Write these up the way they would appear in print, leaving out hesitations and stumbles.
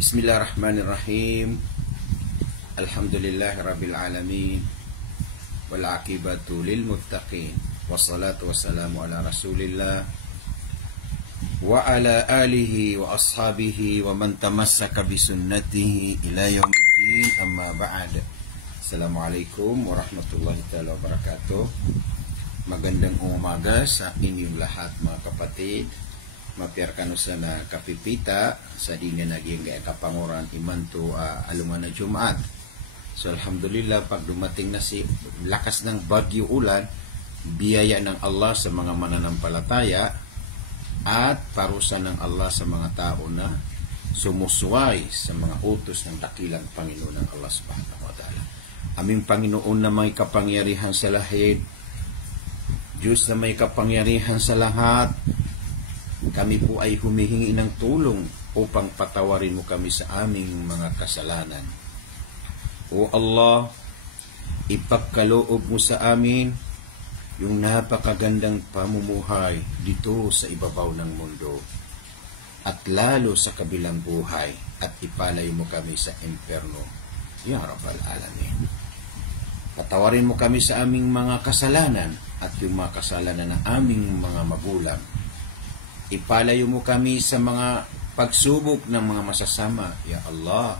Bismillahirrahmanirrahim. Alhamdulillahirabbil alamin. Wal aqibatu lil muttaqin. Wassalatu wassalamu ala Rasulillah wa ala alihi wa ashabihi wa man tamassaka bi sunnatihi ila yaumiddin. Amma ba'd. Assalamualaikum warahmatullahi taala wabarakatuh. Magandang umaga sa inyong lahat mga kapatid. Mapiarkan sa na kapipita sa di nga naging kapanguran imanto aluman na Jumaat. So alhamdulillah, pag dumating na si lakas ng bagyo ulan, biyaya ng Allah sa mga mananampalataya at parusa ng Allah sa mga tao na sumusuway sa mga utos ng dakilang Panginoon ng Allah subhanahu wa ta'ala. Aming Panginoon na may kapangyarihan sa lahid, Diyos na may kapangyarihan sa lahat, kami po ay humihingi ng tulong upang patawarin mo kami sa aming mga kasalanan. O Allah, ipagkaloob mo sa amin yung napakagandang pamumuhay dito sa ibabaw ng mundo at lalo sa kabilang buhay, at ipalayo mo kami sa impyerno, Ya Rabbal Alamin. Patawarin mo kami sa aming mga kasalanan at yung mga kasalanan ng aming mga magulang. Ipalayo mo kami sa mga pagsubok ng mga masasama, Ya Allah.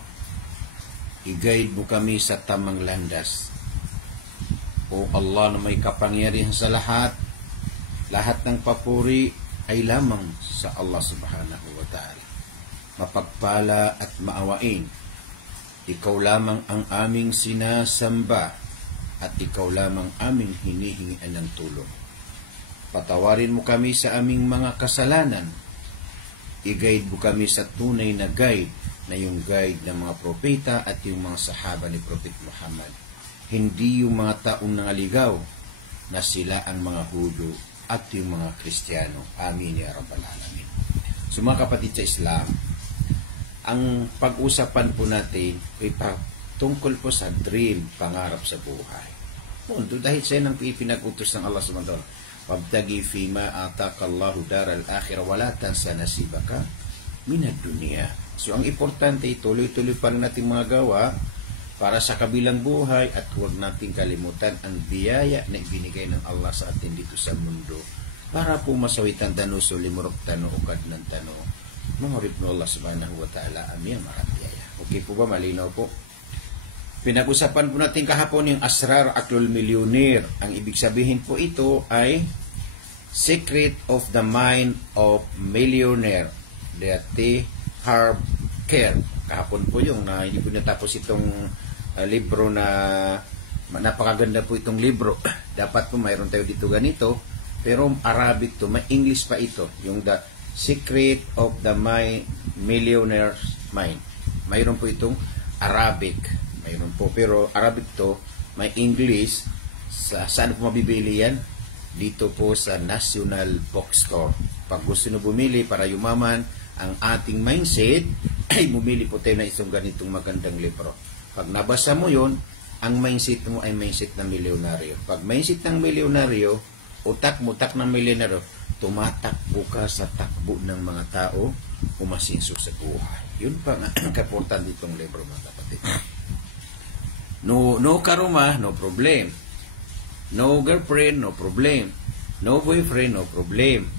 I-guide mo kami sa tamang landas. O Allah na may kapangyarihan sa lahat ng papuri ay lamang sa Allah subhanahu wa ta'ala. Mapagpala at maawain. Ikaw lamang ang aming sinasamba at ikaw lamang aming hinihingian ng tulong. Patawarin mo kami sa aming mga kasalanan. I-guide mo kami sa tunay na guide, na yung guide ng mga propeta at yung mga sahaba ni Prophet Muhammad. Hindi yung mga taong nangaligaw na sila ang mga Hudo at yung mga Kristiyano. Amin ya Rabbal Alamin. So mga kapatid sa Islam, ang pag-usapan po natin ay tungkol po sa dream, pangarap sa buhay. Dahil siya nang pinag-utos ng Allah subhanahu wa ta'ala, wabtagi fima atakallahu daral akhirah wala tansa nasibaka minad dunya. So ang importante, tuloy-tuloy pa rin nating mga gawa para sa kabilang buhay at huwag nating kalimutan ang biyaya na ibinigay ng Allah sa atin dito sa mundo para po masawitan tano sulimurok tano ukad ng tano mangurip no Allah subhanahu wa ta'ala. Amin. Maramiyaya. Okay po ba? Malinaw po? Pinag-usapan po natin kahapon yung Asrar Aklul Millionaire. Ang ibig sabihin po ito ay Secret of the Mind of Millionaire, the T. Harv Eker. Kahapon po yung hindi po natapos itong libro na napakaganda po itong libro. Dapat po mayroon tayo dito ganito, pero Arabic to, may English pa ito, yung The Secret of the Millionaire's Mind. Mayroon po itong Arabic. Mayroon po, pero Arabic to, may English. Saan po mabibili yan? Dito po sa National Bookstore. Pag gusto nyo bumili para yumaman ang ating mindset, ay bumili po tayo na isang ganitong magandang libro. Pag nabasa mo yon, ang mindset mo ay mindset ng milyonaryo. Pag mindset ng milyonaryo, utak ng milyonaryo, tumatakbo ka sa takbo ng mga tao, umasinso sa buhay. Yun pa ang kaportan ditong libro, mga kapatid. No karuma, no problem. No girlfriend, no problem. No boyfriend, no problem.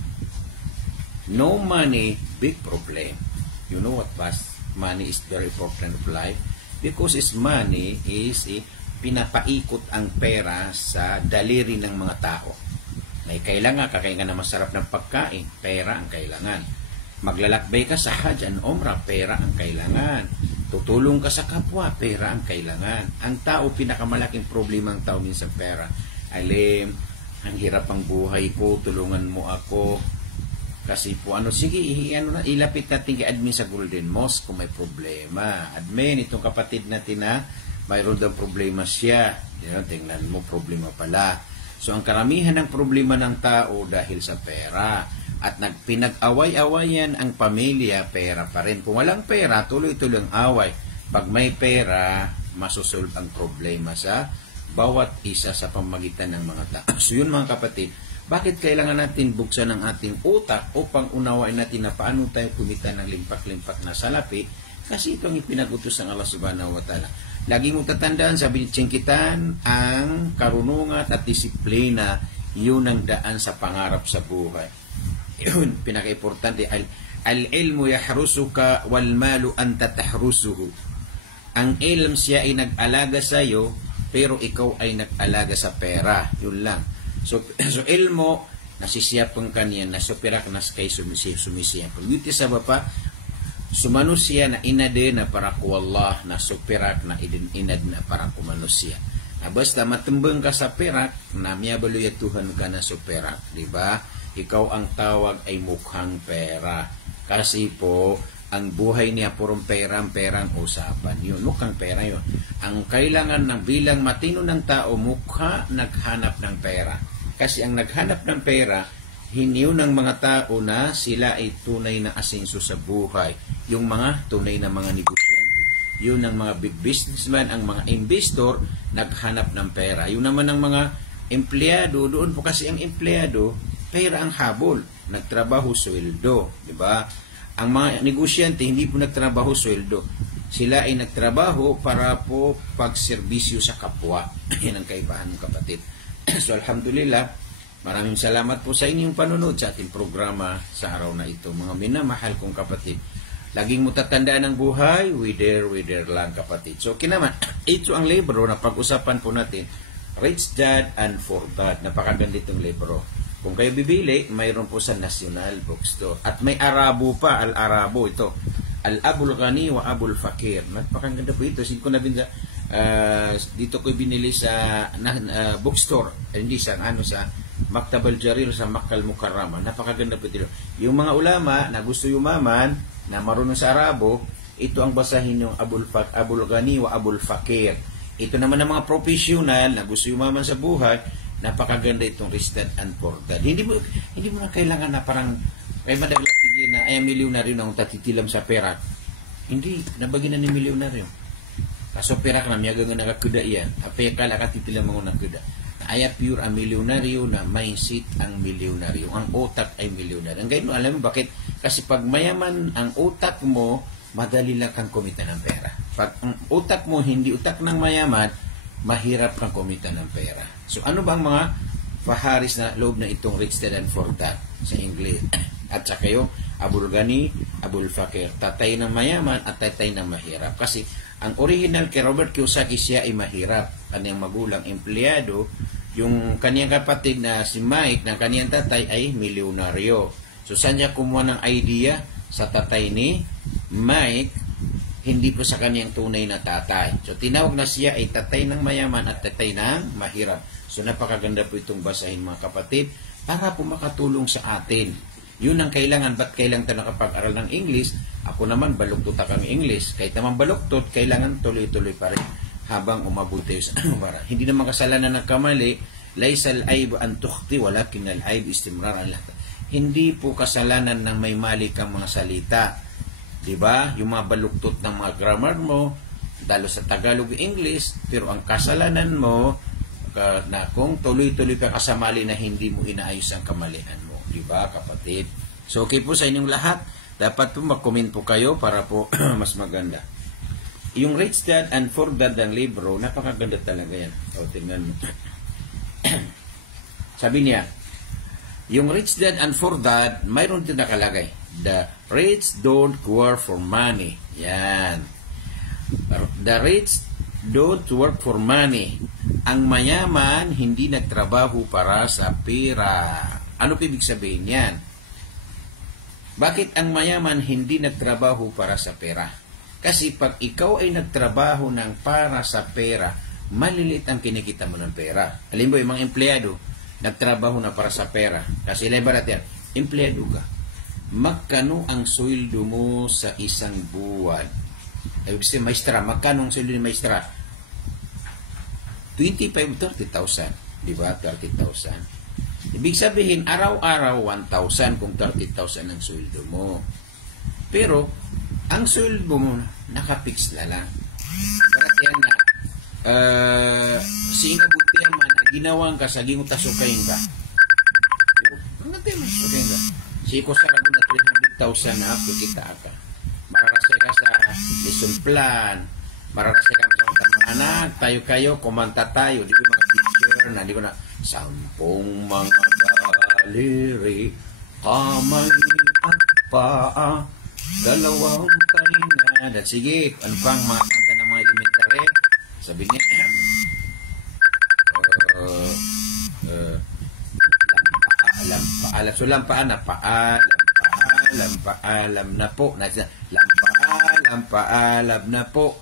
No money, big problem. You know what, boss? Money is very important of life because money is pinapaikot ang pera sa daliri ng mga tao. May kailangan, kakain ka na masarap ng pagkain, pera ang kailangan. Maglalakbay ka sa Hajj and Umrah, pera ang kailangan. Tutulong ka sa kapwa, pera ang kailangan. Ang tao, pinakamalaking problema ng tao minsan pera. Alim, ang hirap ang buhay ko, tulungan mo ako. Kasi po sige, ilapit natin kay admin sa Golden Mosque kung may problema. Admin, itong kapatid natin na mayroon daw problema siya. Tingnan mo, problema pala. So ang karamihan ng problema ng tao dahil sa pera. At pinag-away-awayan ang pamilya, pera pa rin. Kung walang pera, tuloy-tuloy ang away. Pag may pera, masusolve ang problema sa bawat isa sa pamagitan ng mga tao. So yun mga kapatid, bakit kailangan natin buksan ang ating utak upang unawain natin na paano tayo kumita ng limpak-limpak na salapi Kasi ito ang ipinagutos ng Allah subhanahu wa ta'ala. Lagi mong tatandaan, sabi ni Cingkitan, ang karunungan at disiplina, yun ang daan sa pangarap sa buhay. Yun, pinaka-importante. Al-ilmu yahrusuka wal malu anta tahrusuhu. Ang ilm siya ay nag-alaga sa iyo, pero ikaw ay nag-alaga sa pera. Yun lang. So ilmo, nasisiyapang kaniya, nasupirak nas kay sumisiyapang. Yuti sa bapa, sumanusia na inade na para ku Allah, nasupirak na inad na para ku manusia. Na basta matembeng ka sa perak, na miyabalo ya Tuhan ka na supirak. Diba? Ikaw ang tawag ay mukhang pera. Kasi po, ang buhay niya purong perang usapan. Yun, mukhang pera yun. Ang kailangan ng bilang matino ng tao, mukha naghanap ng pera. Kasi ang naghanap ng pera, yun ng mga tao na sila ay tunay na asenso sa buhay. Yung mga tunay na mga negosyante. Yun ang mga big businessman, ang mga investor, naghanap ng pera. Yun naman ang mga empleyado, doon po kasi ang empleyado, pera ang habol. Nagtrabaho, sweldo. Diba? Ang mga negosyante, hindi po nagtrabaho, sweldo. Sila ay nagtrabaho para po pagserbisyo sa kapwa. Yan ang kaibahan ng kapatid. So, alhamdulillah, maraming salamat po sa inyong panunod sa ating programa sa araw na ito. Mga minamahal kong kapatid, laging mo tatandaan ang buhay, we there lang kapatid. So, kinaman, ito ang libro na pag-usapan po natin, Rich Dad and Poor Dad. Napakaganda itong libro. Kung kayo bibili, mayroon po sa National Bookstore. At may Arabo pa, Al-Arabo ito. Al-Abul Ghani wa Abul Fakir. Napakaganda po ito. Sin ko na bin sa, dito ko binili sa bookstore. Hindi sa, sa Maktab al-Jarir sa Makkah al-Mukarrama. Napakaganda po ito. Yung mga ulama na gusto yumaman, na marunong sa Arabo, ito ang basahin yung Abul Ghani wa Abul Fakir. Ito naman ang mga professional na gusto yumaman sa buhay. Napakaganda itong Rich Dad and Poor Dad. Hindi mo na kailangan na parang ay madaglatigin na ay milyonaryo na kung tatitilam sa perak. Hindi, nabagin na ni milyonaryo. Kaso perak na miyaga nga nakakuda yan. Apay kala katitilam mo nakakuda. Ay pure ang milyonaryo na mindset ang milyonaryo. Ang utak ay milyonaryo. Ang ganyan, alam mo bakit? Kasi pag mayaman ang utak mo, madali lang kang kumita ng pera. Pag ang utak mo hindi utak ng mayaman, mahirap kang kumita ng pera. So ano bang mga faharis na loob na itong Rich Dad and Poor Dad sa English? At saka yung Abul Ghani, Abul Fakir. Tatay ng mayaman at tatay ng mahirap. Kasi ang original kay Robert Kiyosaki, siya ay mahirap. Kanyang magulang, empleyado. Yung kanyang kapatid na si Mike, na kanyang tatay ay milyonaryo. So saan niya kumuha ng idea? Sa tatay ni Mike, hindi po sa kanyang tunay na tatay. So, tinawag na siya ay tatay ng mayaman at tatay ng mahirap. So, napakaganda po itong basahin mga kapatid para po makatulong sa atin. Yun ang kailangan. Ba't kailangan tayo nakapag-aral ng English? Ako naman, baluktot akong English. Kahit naman baluktot, kailangan tuloy-tuloy pa rin habang umabot tayo sa para. Hindi naman kasalanan ng kamali. Laisal aib an tukhti walakin al aib istimrar Allah. Hindi po kasalanan ng may mali kang mga salita. Diba? Yung mga baluktot ng mga grammar mo, lalo sa Tagalog English, pero ang kasalanan mo, na kung tuloy-tuloy ka kasamali na hindi mo inaayos ang kamalian mo. Diba, kapatid? So, okay po sa inyong lahat. Dapat po mag-comment po kayo para po mas maganda. Yung Rich Dad and Poor Dad ang libro, napakaganda talaga yan. O, tingnan mo. Sabi niya, yung Rich Dad and Poor Dad, mayroon din nakalagay. The rich don't work for money. Yan. The rich don't work for money. Ang mayaman hindi nagtrabaho para sa pera. Ano ibig sabihin yan? Bakit ang mayaman hindi nagtrabaho para sa pera? Kasi pag ikaw ay nagtrabaho ng para sa pera, maliliit ang kinikita mo ng pera. Alam mo, yung mga empleyado, nagtrabaho na para sa pera. Kasi lebarat yan, empleyado ka. Magkano ang sweldo mo sa isang buwan? Ay, maestra, magkano ang sweldo ni maestra? 25,000, 30,000. Diba? 30,000. Ibig sabihin, araw-araw 1,000 kung 30,000 ang sweldo mo. Pero, ang sweldo mo, nakapix na lang. Barat yan na, singabuti man, ginawang ka, saging utasukayin ka. Ano natin, utasukayin ka? Siko sa rago na 300,000 na ako kita ka. Marakasay ka sa lesson plan. Maranas ka kami sa mga anak, tayo kayo, kumanta tayo. Di ko mga teacher na, di ko na, sampung mga daliri, kamay at paa, dalawang talinga. At sige, ano pang mga kanta ng mga elementary? Sabi niya, paalam. So, lampaan na, paalam na po. Paalam na po.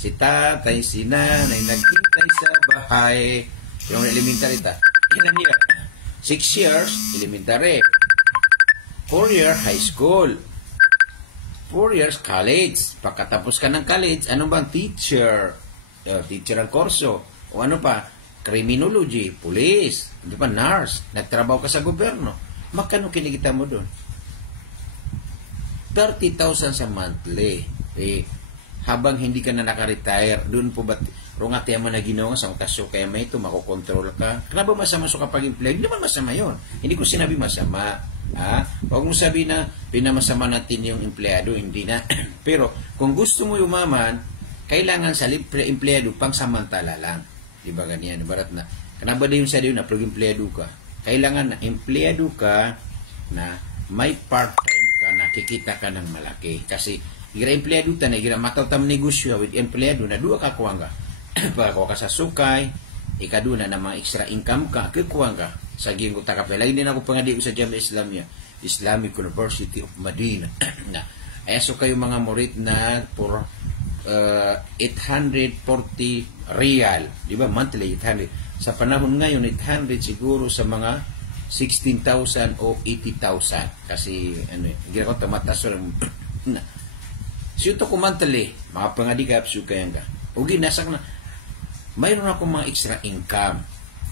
Si tatay, si nanay, naghintay sa bahay. Yung elementary ta. Ilan niya? 6 years, elementary. 4 years, high school. 4 years, college. Pagkatapos ka ng college, ano bang teacher? Teacher ang kurso. O ano pa? Criminology, police, di ba, nurse. Nagtrabaho ka sa gobyerno. Magkano kinikita mo doon? 30,000 sa monthly. Habang hindi ka na naka-retire, doon po ba, rungat mo na ginawa sa kaso kaya may ito, makokontrol ka. Kaya ba masama so kapag employee? Hindi naman masama yon. Hindi ko sinabi masama. Huwag mo sabi na pinamasama natin yung empleyado, hindi na. Pero kung gusto mo yumaman, kailangan sa empleyado pang samantala lang. Di ba ganyan? Barat na. Kanaba na yung sa diyo na pag empleyado ka. Kailangan na empleyado ka na may part-time ka, nakikita ka ng malaki. Kasi gira empleyado ta na, gira mataw-tam negosyo with empleyado na duwa ka kuwang ka. Pagkakuha ka sa sukay, ikaduna na mga extra income ka, kikuwang ka. Sa giyong ko takap. Lagi din ako pangadi ko sa Jamia Islamia, Islamic University of Medina. Ayaso kayo mga murit na for 840 real. Di ba? Monthly 800. Sa panahon ngayon, 800 siguro sa mga 16,000 o 80,000. Kasi, hindi ako tamatas na. So, ito ko monthly, mga pangadikap, sukayan ka. O ginasak na, mayroon ako mga extra income.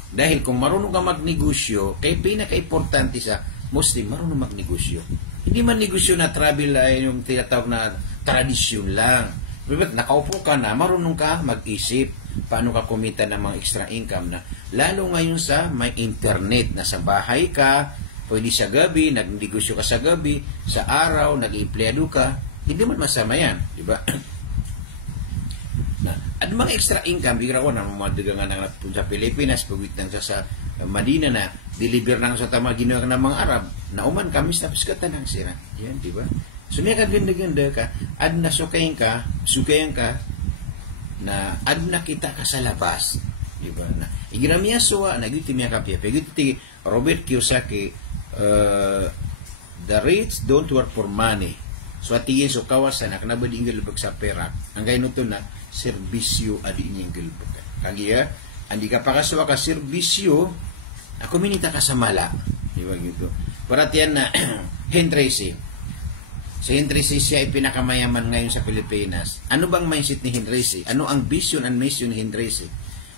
Dahil kung marunong ka magnegosyo, kaya pinaka-importante sa Muslim, marunong magnegosyo. Hindi man negosyo na travel ay yung tinatawag na tradisyon lang. Nakaupo ka na, marunong ka mag-isip paano ka kumita ng mga extra income na lalo ngayon sa may internet na sa bahay ka, pwede sa gabi, nagnegosyo ka sa gabi, sa araw, nag-empleyado ka, hindi man masama yan, di ba? At mga extra income, bigla ko na mga dagangan ng sa Pilipinas, pagwit nang sa Madina na, deliver nang sa tama ginawa ng mga Arab, nauman kami sa piskatan ng sira. Yan, di ba? So, niya ka ganda-ganda ka, ad na sukayan ka, na ad na kita ka sa labas. Di ba? Na, iginamiya suwa, nagiti miya kapya. Pagiti Robert Kiyosaki, the rich don't work for money. So, atingin so kawasan, nakanabading galubag sa perak. Ang gayon ito na, serbisyo adi inyong galubag. Kaya, hindi ka pakasuwa ka serbisyo, ako minita ka sa mala. Di ba gito? Para tiyan na, Henry Si Henry C. siya ay pinakamayaman ngayon sa Pilipinas. Ano bang mindset ni Henry C? Ano ang vision and mission ni Henry C?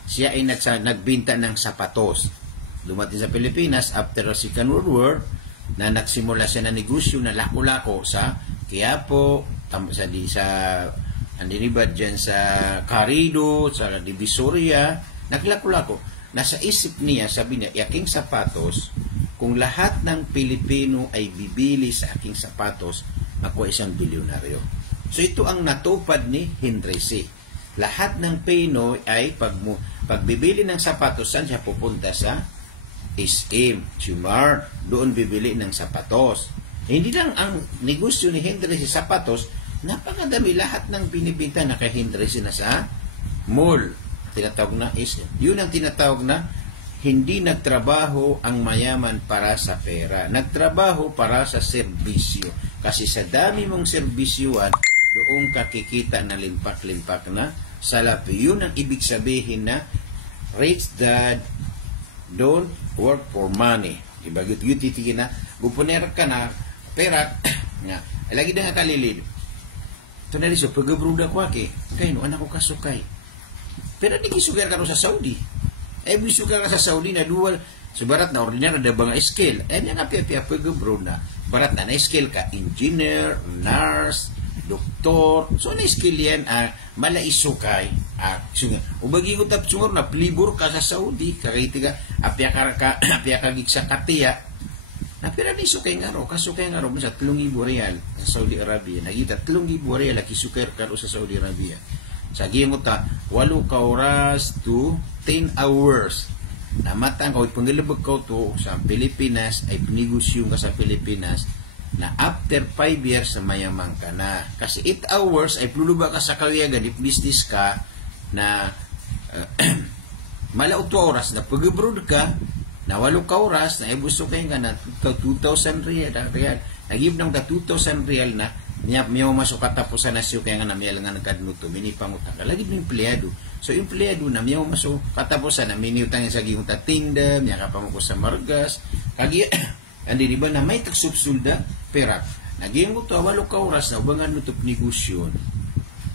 Siya ay nagbinta ng sapatos. Dumating sa Pilipinas after the Second World War na nagsimula siya na negosyo na lako-lako sa Quiapo, sa andinibad dyan sa Carrido, sa Divisoria, naglako-lako. Nasa isip niya, sabi niya, aking sapatos, kung lahat ng Pilipino ay bibili sa aking sapatos, ako isang bilyonaryo. So ito ang natupad ni Henry C. Lahat ng Pinoy ay pagbibili ng sapatos, saan siya pupunta? Sa SM, Chumar, doon bibili ng sapatos. Hindi lang ang negosyo ni Henry C. sapatos, napakadami lahat ng binibinta na kay Henry C. na sa mall. Tinatawag na SM. Yun ang tinatawag na hindi nagtrabaho ang mayaman para sa pera. Nagtrabaho para sa serbisyo. Kasi sa dami mong serbisyuan, doon kakikita na limpak-limpak na salapi. Yun ang ibig sabihin na rich dad don't work for money. Diba? Titigin na, gupuner ka na, pera, nga, lagi na nga kalilid. Ito na rin so, pagabruda ko kaya no, anak ko kasukay. Pero di kisukay ka sa Saudi. Bisukay ka sa Saudi na dual, so barat na ordinary na ba nga skill? Niya nga piya pagabruda. Barat na na-skill ka, engineer, nurse, doktor. So na-skill yan, malaisukay. Ubagi ko tap sungur na plibur ka sa Saudi, kakaiti ka, apya ka gig sa katiya. Na pera ni sukay nga ro, kasukay nga ro sa 3,000 real sa Saudi Arabia. Nagita 3,000 real laki sukay karo sa Saudi Arabia. Sa giyang ta 8 ka oras to 10 hours. Namatang ko pangalabag ko to sa Pilipinas ay pinegosyo ka sa Pilipinas na after 5 years sa mayamang ka na. Kasi 8 hours ay pluluba ka sa kawiyagan, if business ka na mala 8 oras na pag-abroad ka, na 8 ka oras na ibuso kayo nga na 2,000 real. Nagib ng 2,000 real na niya masuk katapusan na siyo kaya nga na miyal nga nagkadnuto, minipangutang ka. Lagi ng empleyado. So, empleyado na miyaw masuk katapusan na miniutang sa giyong tatinda, miya kapamukos sa margas. Kagi, andi diba na may taksubsulda, perak. Naging mo to, 8 ka oras na ubangan mo ito negosyon.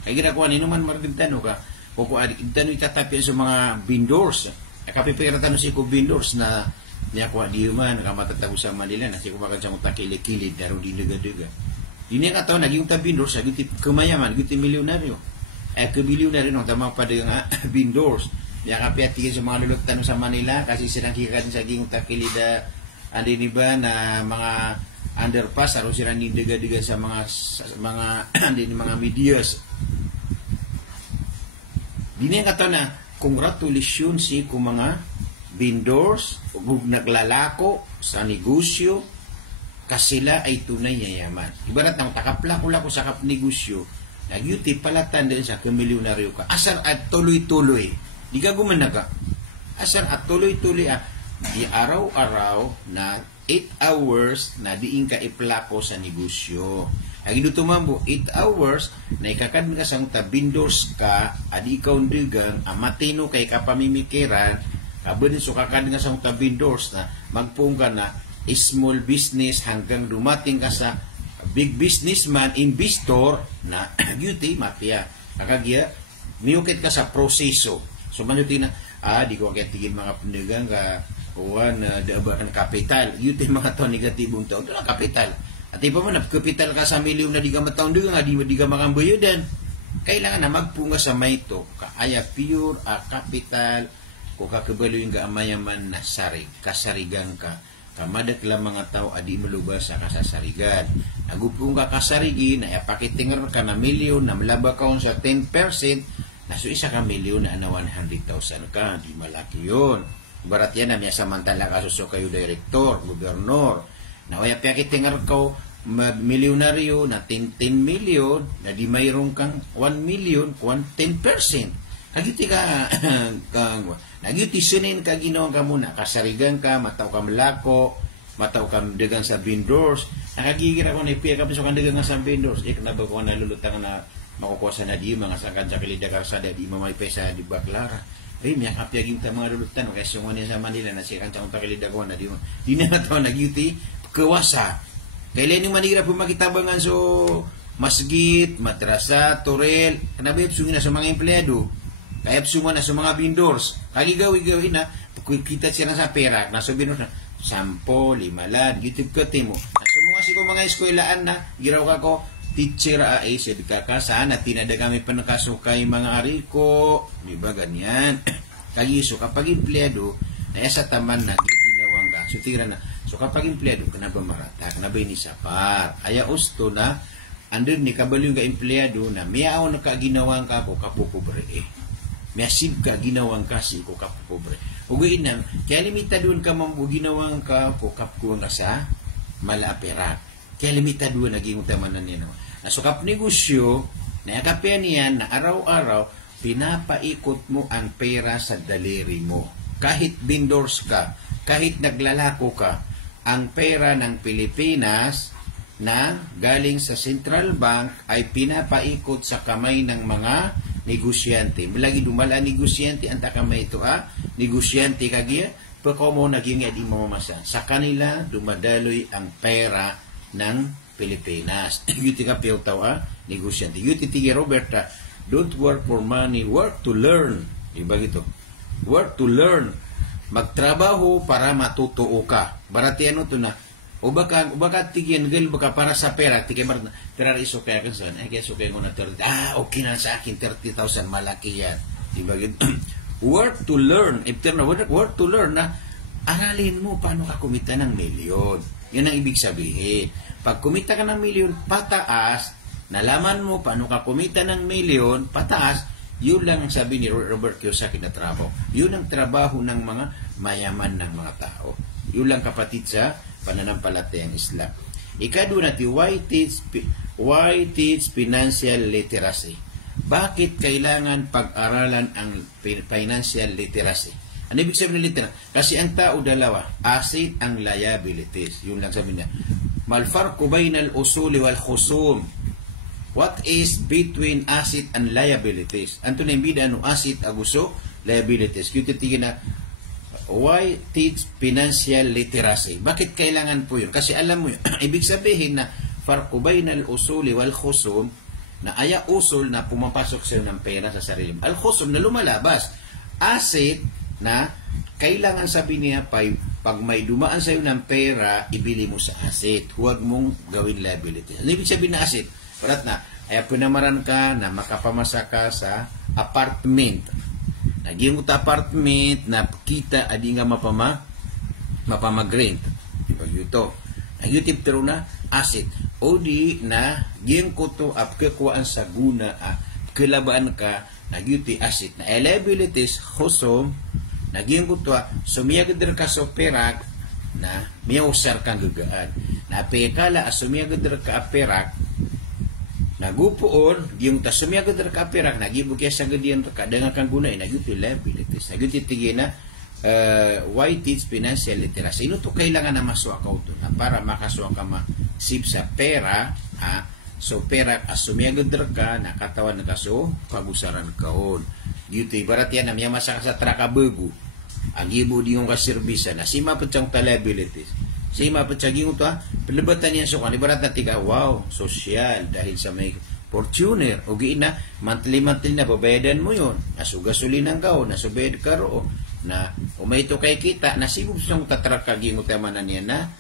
Kaya ginagawa ni naman maragintano ka, kung itano itatapian sa mga vendors. Kapipira tanong si ko vendors na niya kuha di man, nakamatatago sa Manila, na si kumakan sa mga kilid-kilid, daro di daga-daga. Di niya kataon, naging ta vendors, naging kamayaman, naging milyonaryo. Kabilionaryo nung tamang padang vendors. Niya kapiatikin sa mga lulutan sa Manila, kasi silang kikan sa giyong takilida, andi ni ba na mga underpass, aro silang nidaga-daga sa mga andi ni mga medias. Di niya kataon na, congratulations si kung mga vendors, ug naglalako sa negosyo, kasila ay tunay yayaman. Ibarat ng takaplako-lako sa kapnegosyo, nagyuti palatan din sa kamilyonaryo ka. Asar at tuloy-tuloy. Di ka gumana ka. Asar at tuloy-tuloy di araw-araw na 8 hours na diin ka iplako sa negosyo. Ang inutumambo, 8 hours na ikakad ka sa vendors ka, adi ikaw ndigang, matino kay kapamimikiran, kabanin so kakad nga sa vendors na magpung ka na small business hanggang dumating ka sa big businessman, investor na beauty, mafia. Kakagya, miyukit ka sa proseso. So, manuti na, di ko kaya tigil mga pandagang ka, na daabakan kapital. Beauty mga to, negatibong to. Ito lang kapital. At iba mo, kapital ka sa milyon na di ka mataon doon, di ka makambayodan. Kailangan na magpunga sa may to. Kaaya pure, kapital, kung kakabalo yung kaamayaman na sarig, kasarigan ka. Kamadak lang mga tao adi malubas sa kasasarigan. Nagupong ka kasarigi na pakitingar ka na milyon na malaba ka sa 10%, na so isa ka milyon na 100,000 ka. Di malaki yun. Barat yan na may samantala ka so kayo direktor, gobernador. Na kaya pakitingar ka milyonaryo na 10 milyon na di mayroong kang 1 milyon, 10%. Nagyuti ka, nagyuti sinin ka ginawa ka muna, kasarigan ka, mataw ka malako, mataw ka dagang sa vendors, nakagigira ko na ipiya ka piso ka dagang sa vendors, na ba ko nalulutang na makukuha sa na di, mga sakan sa kilida karsada, di mamay pesa, di ba klara? Ay, may kapyaging ta mga lulutan, kaya siyong sa Manila, na siya kang takilida ko na di na ito, nagyuti, kawasa. Kailan yung manira po makitabangan so, masgit, madrasa, torel, kanabit, sungin na sa mga empleyado, kaya suma na sa mga vendors. Kagigawi-gawi na, kita siya na sa pera, nasa vendors na, 10, 5 lan, YouTube ka mo. Nasa mga siko mga eskwelaan na, giraw ka ko, teacher ay, sabi ka sana, tinada kami pa nakasukay mga ariko, di ba ganyan? Kagiso, kapag empleyado, na sa taman na, ginawang ka, so tira na, so kapag empleyado, ka na ba marata, ka na ba inisapat, kaya usto na, andun ni kabalo yung empleyado na, miyaw na ka ginawang ka, ko kapukubre may asib ka, ginawang ka si ko kapobre. Uguin na, kaya limitadun ka ginawang ka ko kapkuha nga sa malapera. Kaya limitadun naging utamanan niya. So kap negosyo, nakapya niyan na araw-araw, pinapaikot mo ang pera sa daliri mo. Kahit vendors ka, kahit naglalako ka, ang pera ng Pilipinas na galing sa Central Bank ay pinapaikot sa kamay ng mga negosyante. Malagi dumala negosyante ang takamay ito negosyante kagiya pagkaw mo naging di mamamasa. Sa kanila dumadaloy ang pera ng Pilipinas. Yuti ka piutaw negosyante. Yuti tigi Roberta, don't work for money, work to learn. Diba gito? Work to learn. Magtrabaho para matutuo ka. Baratiano to na o baka tigyan gal baka para sa pera tigay mar pera iso kaya kan san kaya so kaya ko na 30 okay na sa akin 30,000 malaki yan di ba work to learn after na work to learn na aralin mo paano ka kumita ng milyon Yun ang ibig sabihin. Pag kumita ka ng milyon, pataas, nalaman mo paano ka kumita ng milyon, pataas, yun lang ang sabi ni Robert Kiyosaki na trabaho. Yun ang trabaho ng mga mayaman ng mga tao. Yun lang kapatid sa pananampalatayang Islam. Ikadua natin, why teach financial literacy? Bakit kailangan pag-aralan ang financial literacy? Ano ibig sabihin ng literacy? Kasi ang tao dalawa, asset ang liabilities. Yun lang sabi niya. Malfarqu bainal usuli wal khusum. What is between asset and liabilities? Anto na imbida ano asset aguso liabilities. Kung titigin na why teach financial literacy? Bakit kailangan po yun? Kasi alam mo yun, ibig sabihin na farqu bainal usuli wal khusum, na aya usul na pumapasok sa'yo ng pera sa sarili mo. Al khusum na lumalabas. Asset na kailangan sabi niya pag may dumaan sa'yo ng pera, ibili mo sa asset. Huwag mong gawin liability. Ano ibig sabihin na asset? Parat na, ay pinamaran ka na makapamasa ka sa apartment. Naging mo ta apartment na kita adi nga mapamagrent. Pag ito. Nagyutip pero na asset. O di na gin ko to apkakuan sa guna kilabaan ka nagyuti asset. Na liabilities khusum naging ko to sumiyagad ka sa perak na miyausar kang gagaan. Na pekala sumiyagad ka perak nagupuon, yung tasumiyagad ka perak, nagibog kaya sa gadiyan ka, dengan kang gunay, nagyuti liabilities. Nagyuti tigin na, why teach financial literacy? Ino to kailangan na masuwa ka ito, na para makasuwa ka masip sa pera, so pera, asumiyagad ka, nakatawan na kaso, pagusaran kaon. Gyuti, barat yan, namiyamasa ka sa trakabago, ang ibo di yung kaservisa, na sima po siyang liabilities. Sa ima pa tsaging ito pilibatan niya so kanibarat na tiga, wow, social, dahil sa may Fortuner, o na, monthly na, babayadan mo yun, nasugasolin ka o, nasubayad ka ro, na umayto kay kita, nasibog siyang tatrakaging utama na niya na,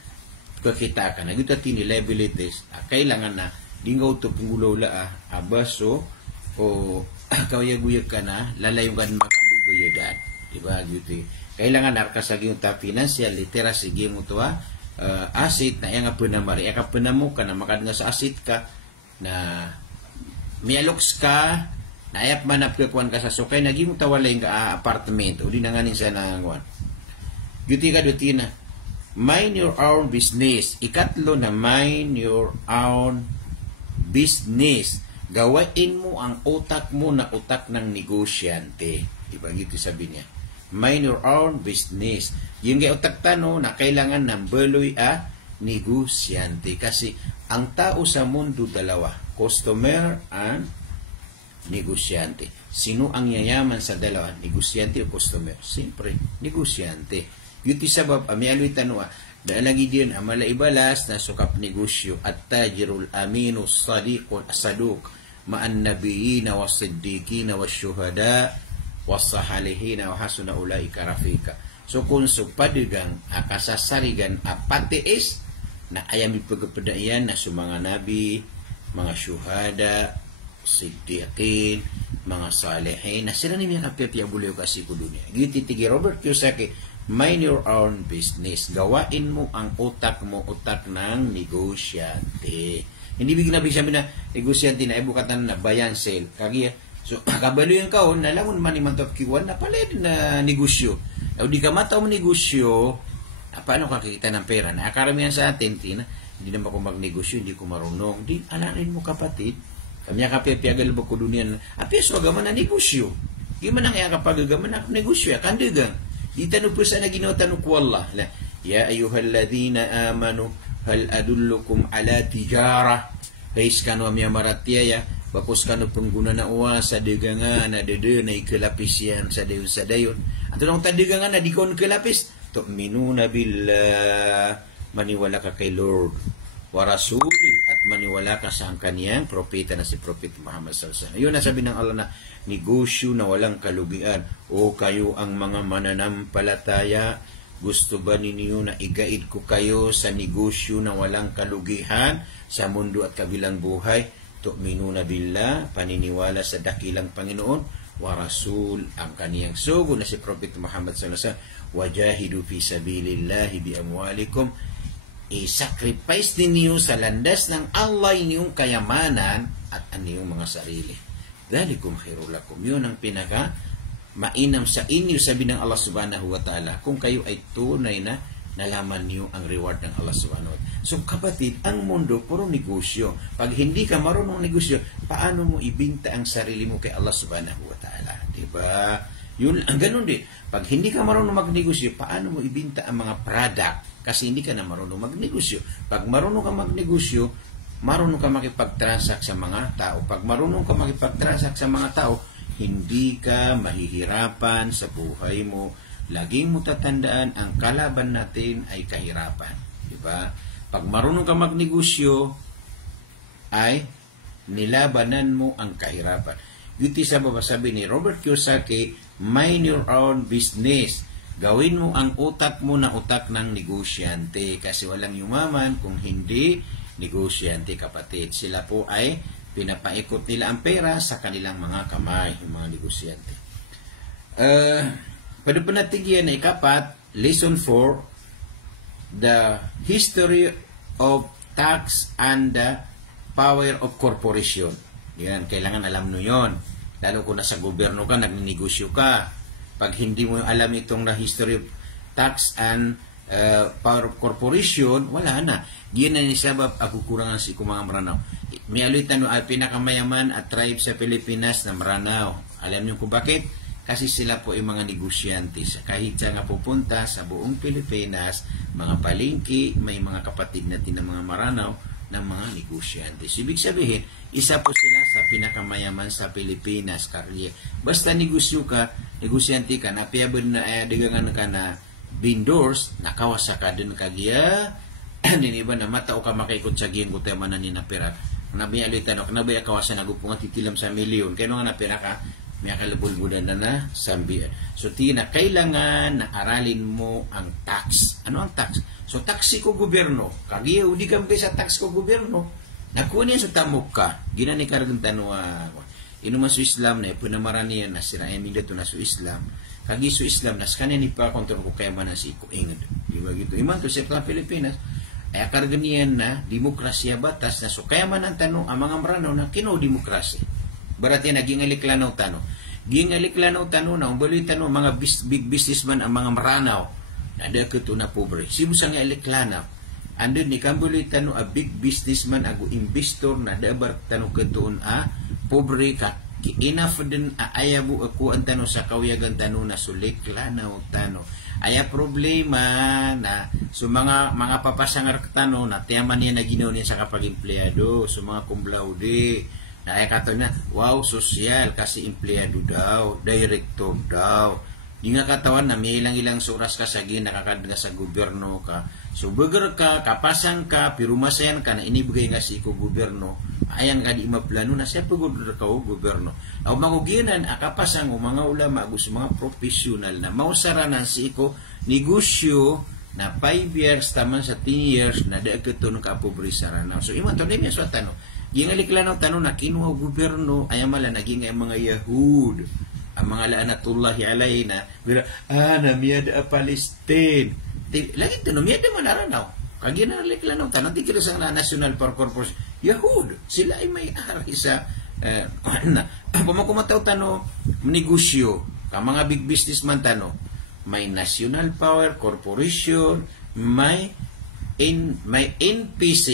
kakita ka, nagita tini liabilities, kailangan na, dingaw ito pungulaw abaso, o kawayag-uyag ka na, lalayong ka na makabubayadan, diba, gitu. Kailangan nakasaging ta financial literacy, game mo ito asset na nga pinamari ka pinamo ka na makad nga sa asset ka na mialoks ka na ayap manap ka kuan ka sa sukay naging tawalay nga apartment o di na nganin sa nanguan guti ka duti na mind your own business. Ikatlo na mind your own business. Gawain mo ang utak mo na utak ng negosyante. Diba gito sabi niya, mind your own business. Yung kay utak tano na kailangan ng beloy negosyante. Kasi ang tao sa mundo dalawa, customer and negosyante. Sino ang yayaman sa dalawa? Negosyante o customer? Siyempre, negosyante. Yuti sabab, amialoy tanua, dahil lagi din ang malaibalas na sukap negosyo at tajirul aminu sadiqun asaduk ma'an nabiyina wa siddiqina wa syuhada wa sahalihina wa hasuna ulaika rafika. So kung padigang akasasarigan apatiis na ayam ipagpadayan na mga nabi, mga syuhada, siddiqin, mga salihin, na sila niya kapiya buliw kasi ko dunia. Gititigi Robert Kiyosaki, mind your own business. Gawain mo ang utak mo, utak ng negosyante. Hindi bigla sabi na negosyante na ibukatan na bayan sale. Kagaya, so kabalo yung kaon, nalamon man ni Mantap Kiwan na pala na negosyo. O di ka mataw mo negosyo, paano kakikita ng pera? Na karamihan sa atin, hindi naman ako magnegosyo, hindi ko marunong. Di, alarin mo kapatid, kami kapiyapiagal ba ko dunia na, apis wagaman na negosyo. Di man ang kapagagaman na negosyo, kandigang. Di tanong po sana ginawa tanong ko Allah. Ya ayuhalladhina amanu, hal adullukum ala tijara. Guys, kano amya maratiyaya, bakos kano pengguna na uwa sa degangan na dede na ikalapis yan sa dayon. At nung tadigangan na di kon kalapis, tu'minuna billah, maniwala ka kay Lord wa rasuli, at maniwala ka sa kaniyang propeta na si Prophet Muhammad sallallahu alaihi wasallam. Yun nasabi ng Allah na negosyo na walang kalugian. O kayo ang mga mananampalataya, gusto ba ninyo na igaid ko kayo sa negosyo na walang kalugihan sa mundo at kabilang buhay? Tu'minuna billah, paniniwala sa dakilang Panginoon, wa rasul, ang kaniyang sugo na si Prophet Muhammad sallallahu alaihi wasallam, wajahidu fi sabilillahi bi amwalikum, i-sacrifice ninyo sa landas ng Allah inyong kayamanan at aniyong mga sarili. Dhalikum khairul lakum. Yun ang pinaka mainam sa inyo, sabi ng Allah subhanahu wa ta'ala, kung kayo ay tunay na nalaman niyo ang reward ng Allah subhanahu wa ta'ala. So kapatid, ang mundo puro negosyo. Pag hindi ka marunong negosyo, paano mo ibinta ang sarili mo kay Allah subhanahu wa ta'ala? Diba? Yun, ang ganun din. Pag hindi ka marunong magnegosyo, paano mo ibinta ang mga product? Kasi hindi ka na marunong magnegosyo. Pag marunong ka magnegosyo, marunong ka makipag-transact sa mga tao. Pag marunong ka makipag-transact sa mga tao, hindi ka mahihirapan sa buhay mo. Laging mo tatandaan, ang kalaban natin ay kahirapan. Diba? Pag marunong ka magnegosyo, ay nilabanan mo ang kahirapan. Yuti sa babasabi ni Robert Kiyosaki, mind your own business. Gawin mo ang utak mo na utak ng negosyante. Kasi walang yumaman kung hindi negosyante, kapatid. Sila po ay pinapaikot nila ang pera sa kanilang mga kamay, yung mga negosyante. Pwede pa natin yan na ikapat, lesson 4, the history of tax and the power of corporation. Yan, kailangan alam nyo yun. Lalo kung nasa gobyerno ka, nagninegosyo ka. Pag hindi mo alam itong na history of tax and power of corporation, wala na. Diyan na nisabab, kukurangan si mga Maranao. May aluitan ay pinakamayaman at tribe sa Pilipinas na Maranao. Alam niyo kung bakit? Kasi sila po ay mga negosyante. Kahit siya nga pupunta sa buong Pilipinas, mga palengke, may mga kapatid natin ng mga Maranao ng mga negosyante. So, ibig sabihin, isa po sila sa pinakamayaman sa Pilipinas. Basta negosyo ka, negosyante ka, napiyaban na dagangan ka na vendors, nakawasa ka din kagiya, diniba na matao ka makaikot sa giyang kutema na ninapira. Nabialitan o, kanabaya kawasan nagupungan titilam sa milyon. Kaya nga napira ka, may kalabulbudan na sambian. So, tina, kailangan na aralin mo ang tax. Ano ang tax? So, taxi ko gobyerno. Kagiya, udi kampi sa tax ko gobyerno. Nakuha niya sa tamok ka. Ginani karagang tanwa. Inuman sa Islam na, punamaran niya na sira eming dito na sa Islam. Kagi sa Islam, nas kanya ni pa kontrol ko kaya man si ko ingad. Diba gitu? Iman to sa Pilipinas, ay karganiyan na demokrasya batas na so kaya man ang tanong ang mga Maranao na kino-demokrasya. Barati naging aliklanaw tanong. Gingaliklanaw tanong na, umbali tanong, mga big businessman ang mga Maranao na dako na pobre. Sibo sa nga aliklanaw. Andun ni kambuloy tanong, a big businessman, ago investor na dabar tanong katuon pobre ka. Enough din ayabu ako ang tanong sa kawiyagan tanong na suliklanaw tanong. Aya problema na so mga papasangar tanong na tiyaman niya na ginaw niya sa kapag-empleyado, so mga cum laude. Na ay kato na, wow, sosyal, kasi empleyado daw, director daw. Di nga katawan na may ilang oras ka sa nakakadga sa gobyerno ka. So, burger ka, kapasang ka, pirumasayan ka, na inibigay nga si ko gobyerno. Ayang ka di maplano na siya pagod ka o gobyerno. Na umanguginan, akapasang o mga ulama, gusto mga profesional na mausaranan si ko negosyo na 5 years, taman sa 10 years, na daagkato ka pobre sarana. So, iman to, niya sa tanong. Gingalikla ng tanong na kinuha gobyerno ay mala naging ay mga Yahud ang mga laanatullahi alay na namiyada Palestine lagi ito namiyada manaranaw kagi na nalikla ng tanong tigil sa National Park Corporation Yahud sila ay may ari sa pumakumataw tanong negosyo ka mga big businessman tanong may National Power Corporation may NPC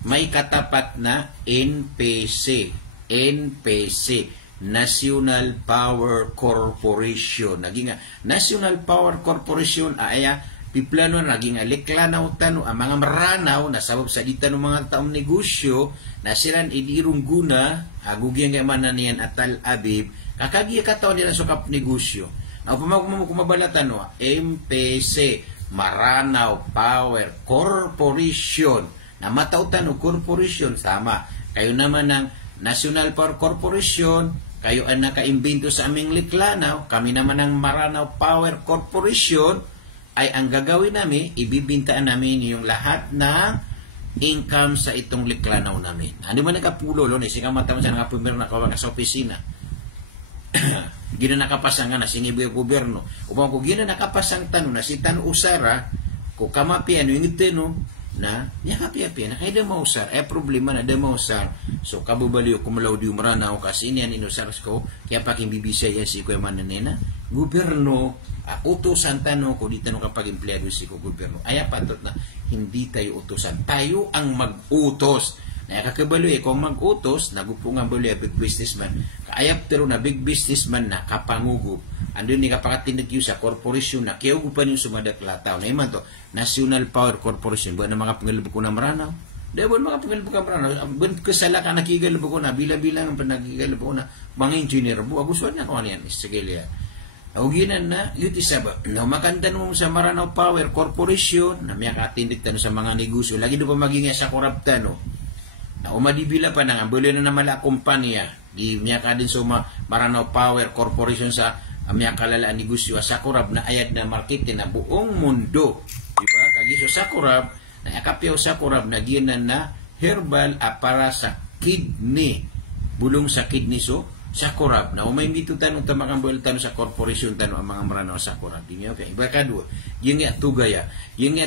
may katapat na NPC, National Power Corporation. Naging National Power Corporation aya piplano naging aliklanaw tano ang mga Maranao na sabab sa dita ng mga taong negosyo na silan idirong guna agugyan nga man niyan atal abib kakagiya kataon nila sa kap negosyo. Na kumabalatan no MPC Maranao Power Corporation na matautan o corporation, tama. Kayo naman ng National Power Corporation, kayo ang nakaimbento sa aming liklanaw, kami naman ng Maranao Power Corporation, ay ang gagawin namin, ibibintaan namin yung lahat ng income sa itong liklanaw namin. Ano ba nagkapulo, lo? Ising ka mataman sa nakapumirna ka sa opisina. Gina nakapasang na sinibo yung gobyerno. Upang kung gina nakapasang tanong na si Tano Usara, kung kamapi, ano yung ito, no? na happy-happy na kaya da mausar problema na da mausar so kabubaliw kumalaw di umaranaw kasi niyan inusar ko kaya paking bibisay si ko man nena gobyerno utusan tano ko dito no kapag empleyado si ko gobyerno ay patot na hindi tayo utusan tayo ang mag-utos na kakabaloy kung mag-utos nagupungan baloy big businessman kaayap pero na big businessman na kapangugo andun ni kapakatindig yung sa corporation na kiyugupan yung sumadak lataw na iman to National Power Corporation buwan na mga pangalibog ko na maranaw dahil buwan mga pangalibog ka maranaw buwan kasala ka nakigalibog ko na bilang-bilang ang panakigalibog ko na mga engineer buwa gusto na ko ano yan istigilya Auginan na, yuti saba. Na makandan mo sa Maranao Power Corporation, na miya katindig tano sa mga negosyo. Lagi do pa maging sa korapta, no? Na umadibila pa na nga, buli na naman la kumpanya. Di miya ka din sa Maranao Power Corporation sa miya kalalaan negosyo sa korab na ayad na marketing na buong mundo. Diba? Kagiso sa korab, na akapyaw sa korab na ginan na herbal para sa kidney. Bulong sa kidney so, sa korab na umay dito tanong tamakang buwal tanong sa corporation tanong ang mga Maranao sa korab di niya okay iba kadua yung nga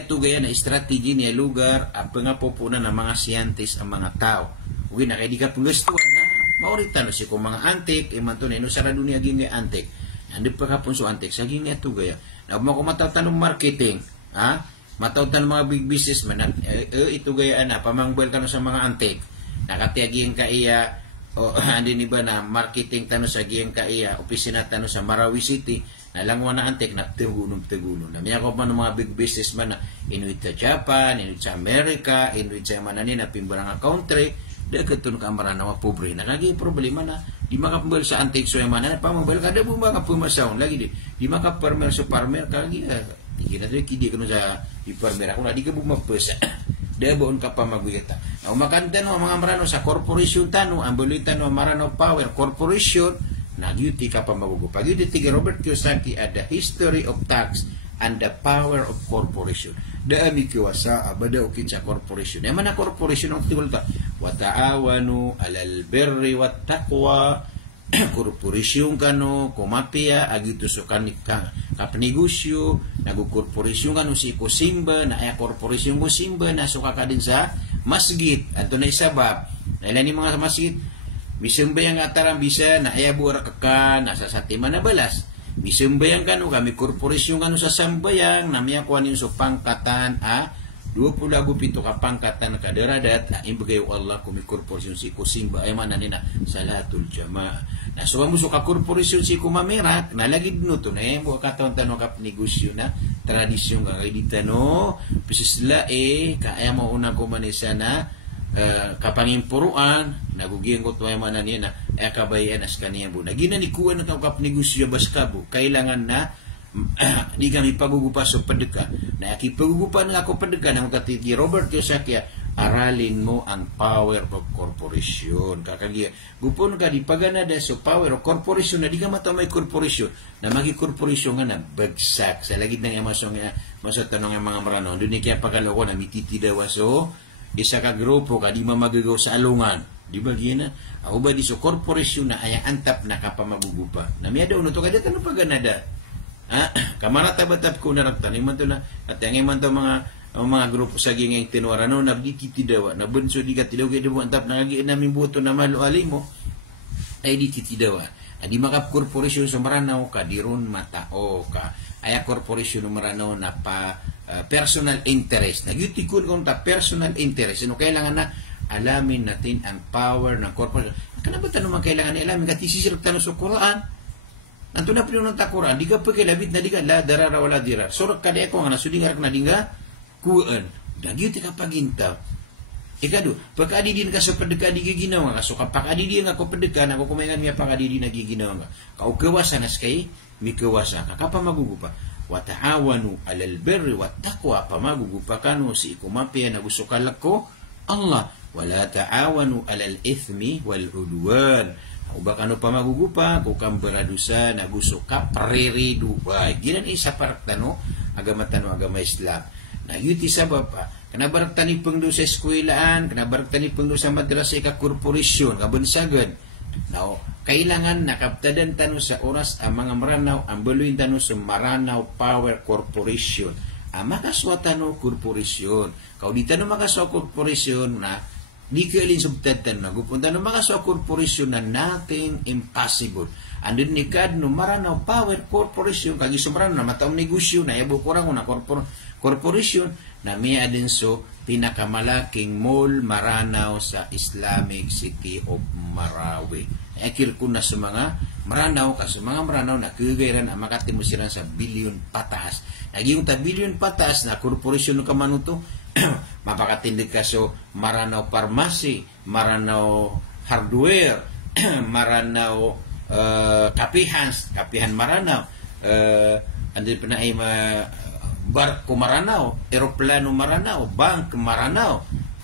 tugaya na strategy niya lugar ang pangapupunan ng mga scientist ang mga tao uwi na kaya di ka panggastuan na mauritan si kung mga antik iman to na ino sa dunia ging nga antik hindi pa kapon so antik sa ging nga tugaya na kumataw tanong marketing mataw tanong mga big businessman itugayaan na pamangbuwal tanong sa mga antik nakatiaging ka iya andin iba na marketing tano sa giyang kaiya opisina tano sa Marawi City na langwa na antik na tegulong na miya ko pa ng mga big businessman na inuit sa Japan, inuit sa Amerika, inuit sa mananin na pimbarang country dagat ito ka Maranao pobre na kagi problema na di makapambal sa antik so yung mana pamambal kada mga pumasaw lagi di makaparmer sa farmer kagi di na ito kidi ko sa di farmer ako na di ka bumapasa deboon ka pa maguyata. Na umakantan mo mga Maranao sa corporation tano, ang bulitan mo Maranao Power Corporation, nagyuti ka pa magugupa. Pag-yuti tiga Robert Kiyosaki at The History of Tax and the Power of Corporation. Daami kiwasa, abada ukit sa corporation. Yaman na corporation ang tingol ka. Wata'awanu alal berri wat taqwa korporasyon kano kumapia agito so kapanegosyo nagkorporasyon kano si Kusimba na ay korporasyon mo Simba na so kakadin sa masjid ato na isabab na ilan mga masjid bisimbayang atarang bisa na ay buwara kaka nasa satima na balas bisimbayang kano kami korporasyon kano sa sambayang na miya kuanin so pangkatan 27 ka pangkatan kadaradat na imbagayo Allah kumi korporasyon si Kusimba ay man nina salatul jamaah na so muso ka korporasyon si Kumamirak na lagi no to na yung kataon tanong kap negosyo na tradisyon ka kay no pisisla kaya mo una ko manisa na kapangimpuruan nagugiyan ko to ay man nina kabayan as kaniya bu nagina ni kuan na kap negosyo baskabo kailangan na di kami pagugupa sa padeka na akipagugupa na ako padeka ng katigi Robert Kiyosaki aralin mo ang power of corporation kakagi gupon ka di paganada sa power of corporation na di ka matamay corporation na magi corporation nga na bagsak sa lagid ng emasong masa tanong ang mga Maranao doon kaya pagkaloko na mititidawa so isa ka grupo ka di mamagagaw sa alungan di ba gina ako ba di so corporation na ay antap na kapamagugupa na miya daw no to kada tanong paganada kamara tabatap ko na nagtaniman to na at yung iman to mga grupo sa ginging tinwara no nagdititidawa na bunso di ka tidaw kaya dibuan tap nangagiin namin buto na maluali mo ay dititidawa di makap korporasyon sa Maranao ka diron matao ka ay korporasyon ng Maranao na pa personal interest nagyutikon kung ta personal interest ano kailangan na alamin natin ang power ng korporasyon kanabatan naman kailangan na alamin kasi sisirap tanong sa Quran nanto na pinunong takuran, di ka pa kilabit na di ka la darara wala dirar. Surak ka di ako nga nasuding arak na di nga kuan. Nagyuti ka pagintaw. Ikado, pagka-adidin ka sa padeka di ginawa nga. So kapag adidin ako padeka, ako kumaingan niya pag-adidin na ginawa nga. Kau kawasan as kay, may kawasan ka. Kapa magugupa. Wata'awanu alal berri wat taqwa pamagugupa kano si ikumapya na gusto kalako Allah. Wala ta'awanu alal ithmi wal udwan. Uba kano pa magugupa, kukang beradusa, naguso ka, pariri, Dubai. Ginan isa paratano, agama Islam. Na yuti sa bapa, kanabaratani pengdo sa eskwelaan, kanabaratani pengdo sa madrasa ka korporasyon, kabansagan. Now, kailangan nakaptadan tano sa oras ang mga Maranao, ang baluin tano sa Maranao Power Corporation. makaswatan no korporasyon. Kau di tanong makaswa korporasyon na di kailin subtatan na gupunta no makaswa korporasyon na nothing impossible. Andun ni kad no maranaw power corporation kagi sumran na mataong negosyo na yabo kurang na corporation na miya din so pinakamalaking mall maranaw sa Islamic City of Marawi. Akir ko na sa mga maranaw na kagayran ang makatimusiran sa bilyon pataas. Naging ta bilyon pataas na korporasyon no kamanuto mapakatindig ka so maranaw pharmacy, maranaw hardware, maranaw kapihan maranaw, andun pa na ay barko maranaw, eroplano maranaw, bank maranaw,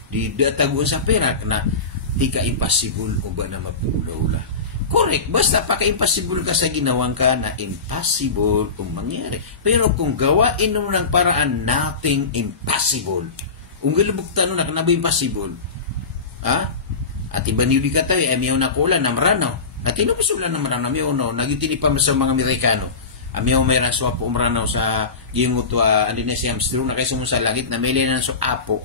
di dataguan sa pera na di ka impossible o ba na mapulaula. Correct, basta paka-impossible ka sa ginawang ka na impossible kung mangyari. Pero kung gawain mo ng paraan nothing impossible, kung galubuktan mo na kanaba impossible, at iba niyo di ka tayo, ayaw na kulan na maranaw. At inupisulan na maranaw, ayaw no, nagitinipa sa mga Amerikano. Ayaw may raswa po maranaw sa gingot andin siya hamstro na kayo sa langit na may linan so apo.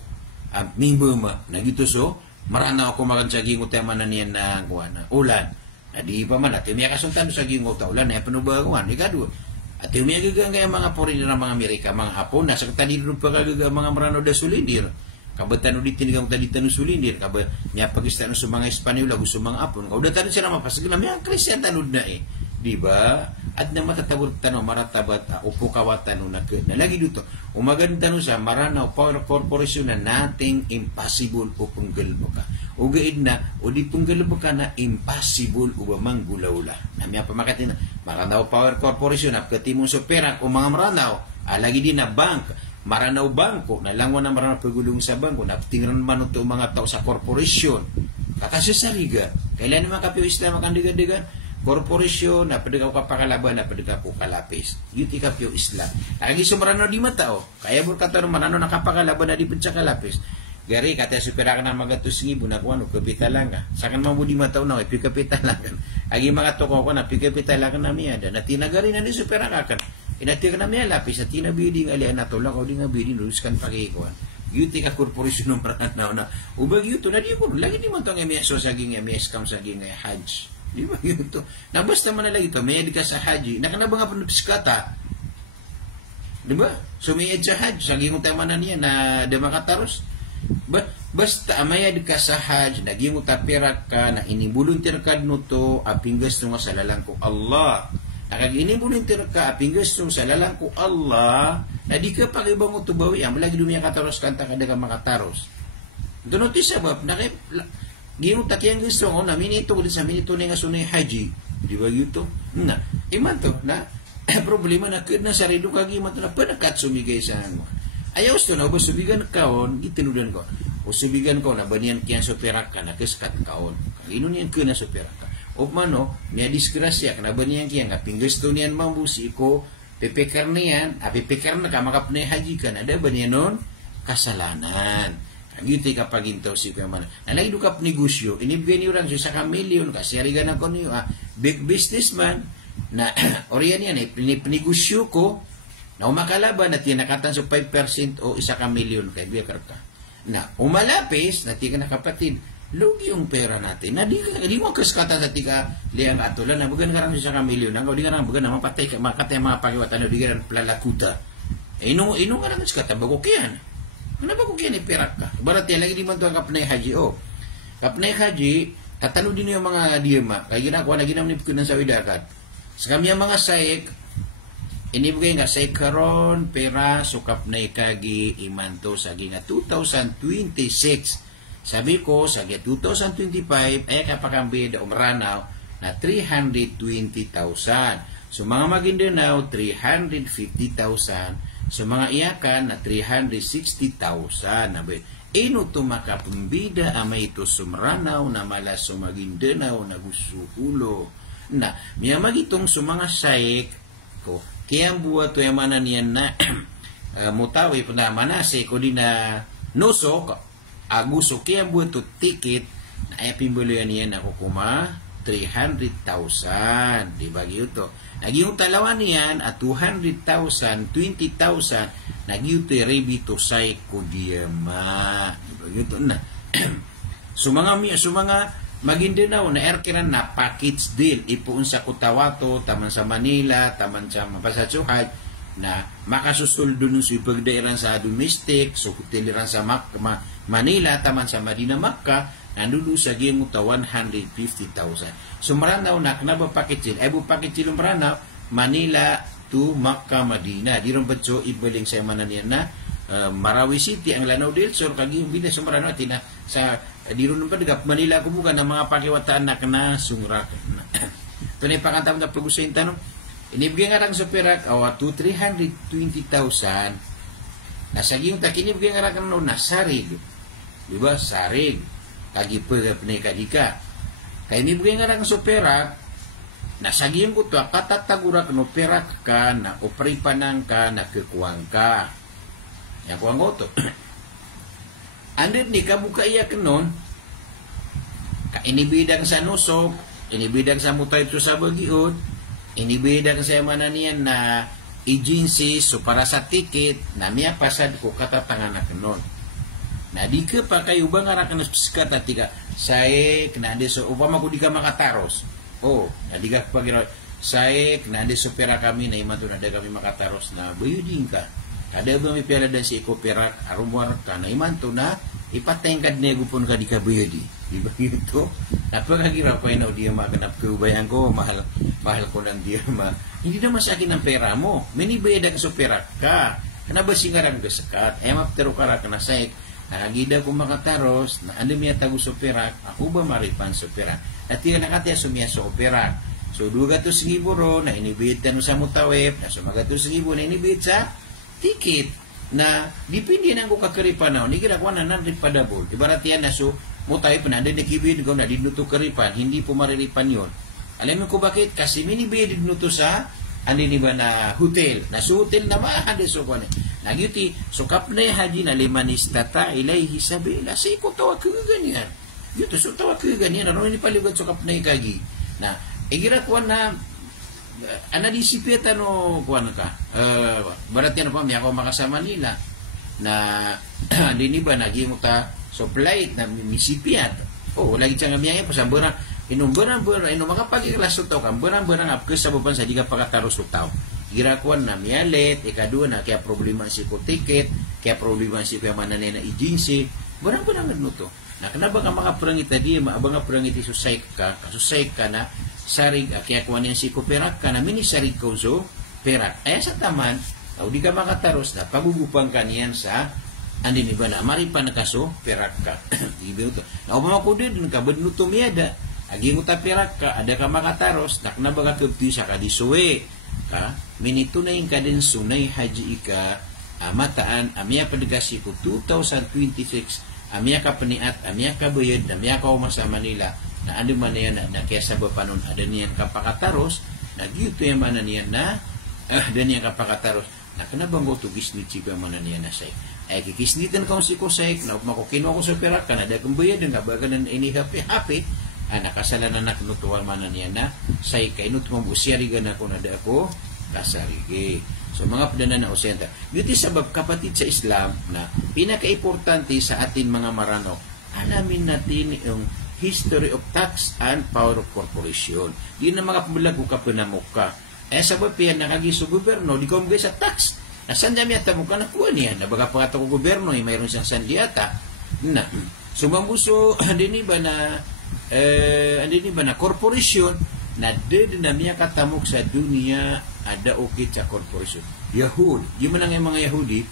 Mimbo ma, nagito so, maranaw ako makan sa gingot yaman na niyan na ulan. Di pa man, at yung kasuntan sa gingot ulan, na panubaguan, ikadua. At yung gagang kaya mga foreigner ng mga Amerika, mga Hapon, nasa katalido pa kagaga mga maranaw da sulindir. Kabatan ulit tinigang talitan sulindir, kaba niya pagistan sa mga Espanyol, gusto mga Hapon. Kaudatan sila mapasag na, may Christian tanod na Diba? At na matatawag tanong, maratabat, upo kawatan na lagi dito. Umaganda no sa maranaw power corporation na nothing impossible o punggalbo ka. O gaid na, o di punggalbo ka na impossible o manggulaula. Na miya pamakatin na, maranaw power corporation, apkati mong supera o mga maranaw, lagi din na bank, maranaw bangko, nalangwa na maranaw pagulong sa bangko, natingnan man ito mga tao sa corporation. Kakasya sa riga, kailan naman kapiyo isla makandigan-digan, korporasyon na pwede ka kapakalaban na pwede ka po kalapis. Yuti ka piyo isla. Lagi sumarano di matao. Kaya mo katanong manano nakapakalaban na di pwede sa kalapis. Gari, kata supera ka na magatos ngibo na kung ano, kapitalan ka. Sakan mo di matao na, piyo kapitalan ka. Agi mga toko ko na, piyo kapitalan ka na miya. Na tinagari na ni supera ka kan. Inati ka na miya lapis, at tinabiding alian na to, lakaw di nga biding, luskan pakikuan. Yuti ka korporasyon ng maranaw na, ubag yuto na di ko, lagi di man to nga miya so saging miya scam saging hajj. Di ba yun to? Nabasta man na lang ito, mayad ka sa haji. Nakanaba nga panupiskata. Di ba? Sumayad sa haji. Saging utama na niya na demakataros. Basta mayad ka sa haji, naging utapera ka, na inibuluntir ka no to, aping gusto nga sa lalang ko Allah. Nakag-inibuluntir ka, aping gusto sa lalang ko Allah, na di ka pag-ibang utubawi. Malagi dumiya kataros kanta kada ka makataros. Donotis ba? Gino takyang gusto ko na minito ulit sa minito nga sunay haji. Di ba yun to? Na, iman to, na, problema na na sarilo ka giman to na panakat sumigay sa ano. Ayaw to na, ba subigan kaon, itinudan ko. O subigan ko na, baniyan kiyan superak ka, nakaskat kaon. Ino niyan ko na superak ka. O mano, niya disgrasya, na baniyan kiyan, kaping gusto niyan mambusi ko, pipikar niyan, pipikar na ka, makapnay haji ka na, da baniyan nun, kasalanan. Giti kapag into si Kuya Man. Nalagi dukap negosyo, inibigay niyo lang sa kamilyon, kasi arigan ako niyo, big businessman, na oriyan yan, pinegosyo ko, na umakalaban, na tinakatan sa 5% o 1 kamilyon, kaya biyakar ka. Na umalapis, na tika na kapatid, lugi yung pera natin, na di mo kaskata sa tika, liyang atulan, na bagan ka lang sa 1 kamilyon, na di ka lang bagan na mapatay, makatay mga pakiwatan, na di ka lang plalakuta. Inong nga lang kaskata, bago kiyan. Ano ba kung yan ipirak ka? Barat yan, lagi di man ito ang kapnay haji. Kapnay haji, tatalo din yung mga diyama. Kaya ginagawa na ginamnip ko ng sawidakat. Sa kami ang mga sayik, inibigay nga sayik karon, pera, so kapnay kagi, imanto sa nga 2026. Sabi ko, sa 2025, ay kapakambid umranaw na 320,000. So mga Maguindanao, 350,000. So mga iyakan na 360,000 na ba? Ino to makapambida amay ito sumranaw na mala Maguindanao na gusto ulo. Na miya magitong sumanga sayik ko. Kaya ang buhat to yung manan yan na mutawi po na manase ko din na nosok aguso kaya ang buhat to ticket na ayapimbulo yan ako kuma 300,000. Di ba to? Naging talawan niyan at 200,000, 20,000 Nagyuto ready to say ko diya ma. Gitu na. So mga Maguindanao na erkiran na package deal ipuun sa Cotabato, taman sa Manila, taman sa Mapasatsuhay na makasusuldo nun sa ipagdairan sa domestic, so hoteliran sa Manila, taman sa Madina Makkah, nandulo sa gimuta 150,000. So maranaw na kanaba package deal, ay bu package deal maranaw, Manila to Makkah, Madina. Di ron ba so ibaling sa mananiyan na Marawi City ang Lanao del Sur kagi bida sa maranaw tina sa di ron pa digap Manila ko bukan ng mga pakiwataan na kana sungrak. Ito na ipakantam na pag-usayin tanong. Inibigay nga lang sa perak, 320,000. Nasa giyong tak, inibigay nga lang na sarig. Diba? Sarig. Kagi pagkapinikadika. Kaya inibigay nga lang sa perak, nasa giyong ko ito, katatagura no perak ka, na opripanang ka, na kikuwang ka. Yan kuwang ko ito. Andit ni kabuka iya kanon, inibidang sa nusok, inibidang sa mutay ito sa bagiot, inibidang sa mananian na agency, so para sa ticket, na miya pasad ko katatangan na kanon. Na di ka pa kayo ba nga rakan na spesikat na tiga, sae, knade so, upama ko di ka makataros. Na di ka pagirot, sae, knade so pera kami, na iman to na kami makataros na bayudin ka. Kada ba may pera dan si iko pera arumuar ka na iman to na ipatengkad nego pun ka di ka bayudi. Di ba ito? Napakagirap ko na dia maganap ko bayan ko mahal ko lang dia hindi naman sa akin ang pera mo. Minibayad ang pera ka. Kana ba singarang gasakat? Maptero ka ra kana say nagida ko makataros na ano miya tago sa pera. Ako ba maripan sa pera? At tira nakatiya sumiya sa opera. So 200,000 ro na inibid tan sa mutaweb, na sumagatos 1,000 na inibid sa ticket na dipindi nang ko kakaripan na ni gira ko na nan padabol ibarat yan na so mutay pa na nakibid ko na dinuto karipan hindi po mariripan yon. Alam mo ko bakit kasi minibid dinuto sa ani ni ba na hotel na so hotel na maade so ko nagyuti so kapne haji na limanistata ilayhi sabila say ko tawa ko ganyan yuto so tawa ko ganyan ano ni paligod so kapne kagi na igira ko na anadisipeta no kuan ka barat yan pa may ako makasama nila na dini ba naging ta so flight na misipiat lagi siyang miyaya pasambura inumburang makapagiklas to kan burang apkes sa bupan sa diga pagataros utaw gira kuan na miyalet ikadua na kaya problema si ko ticket kaya problema si kaya mananay na agency burang nuto na kanaba ka mga prangita di maabang prangiti susay ka na sarig kaya kuha niya si ko perak ka na mini sarig ko so perak sa taman di ka makataros na pagugupang ka niyan sa andin iba na maripan na kaso perak ka ibe ito na umama ko din ka badnuto miyada agi mo ta perak ka ada ka makataros nak na baga sa ka disuwe ka minitunayin ka din sunay haji ika mataan amya padigasi ko 2026 amya ka paniat amya ka bayad amya ka umasa Manila na ano man yan na kaya sa bapanon ada niyan kapakataros nagyuto yung man niyan na ada niyan kapakataros na kanabang go to gisnit siya man niyan na say ay kikisnitan ka si ko say na makukino ko sa pera ka na da kung bayad nga baga na ini happy nakasala na naknutuan man niyan na say kay nut mo busyari gana ko na da ako kasarige so mga padana na osenta yuti sabab kapatid sa Islam na pinaka-importante sa atin mga marano alamin natin yung history of tax and power of corporation. Di na mga pumulag ko kapanamok ka. Sabab yan nakagiso gobyerno, di ko sa tax. Nasan dami ata mo ka nakuha niya. Nabaga pa ito ko gobyerno, mayroon siyang sandiata. Na, sumambuso, andini ba na corporation, na dinamiya katamok sa dunia, ada ukit sa corporation. Yahud, di man lang yung mga Yahudi,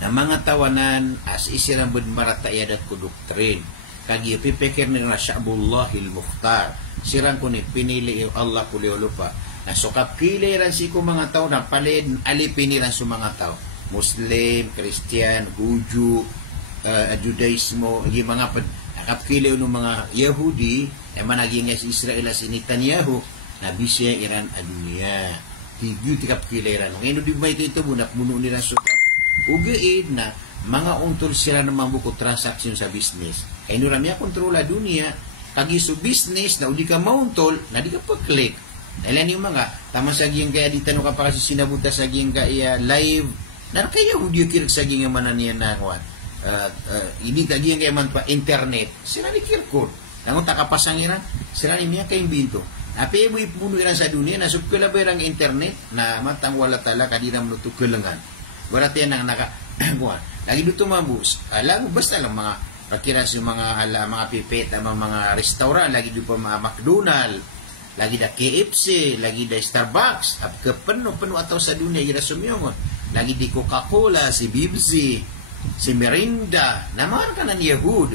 na mga tawanan, as isirang maratayad at kudoktrin. Kagi pipikir nila Sya'bullahil Mukhtar sirang ko ni pinili Allah kuliolupa na sukap kiliran si ko mga tao na palid alipiniran sa mga tao Muslim, Christian, Huju, Judaismo yung mga nakapkili ng mga Yahudi ay managing si Israel si Netanyahu na bisya Iran a dunia tigyo tikapkiliran ngayon di ba ito bunak muno nila sukap ugiid na mga untol sila ng mambuko transaksyon sa business. Kaya nuramya kontrola dunia, kagiso business na udi ka mauntol, na di ka pag-click. Dahil yung mga, tama sa giyang kaya di tanong ka pa kasi sinabuta sa giyang kaya live Na kaya Yahudi kirig sa ginga manan niya na kuan. Ini tagi yang man pa internet. Sira ni kirkod. Nangon takapasangiran, sira ni miya kay binto. Api ibu ipuno iran sa dunia na subkalaberang internet na matang wala tala kadira menutu kelengan. Berarti nang naka kuan. Lagi dito mabus. Alam basta lang mga pakiran sa mga pipet, mga restoran, lagi dito pa mga McDonald, lagi da KFC, lagi da Starbucks, at penuh atau sa dunia gira sumyongon. Lagi di Coca-Cola, si Bibsi, si Mirinda, namar ka ng Yahud,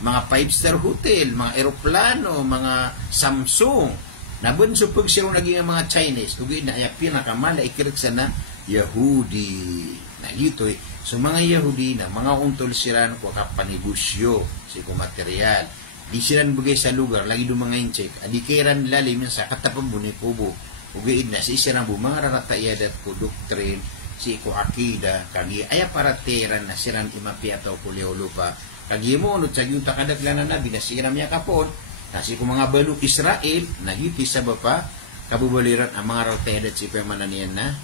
mga 5-star hotel, mga eroplano, mga Samsung, nabunsupag siya naging mga Chinese, kung na pinakamala ikirig sa na Yahudi. Na dito so mga Yahudi na mga untol siran ko kapanigusyo si ko material di siran bugay sa lugar lagi do mga incheck adi kairan lalim sa katapang buni kubo ugay na si siran bu mga raratayadat ko doktrin si ko akida kagi aya para teran na siran imapi ataw kuliolo pa kagi mo no tag yung takadaglan na nabi na siram ya kapon na si ko mga baluk Israel na yuti sa bapa kabubaliran ang mga raratayadat si pamananian na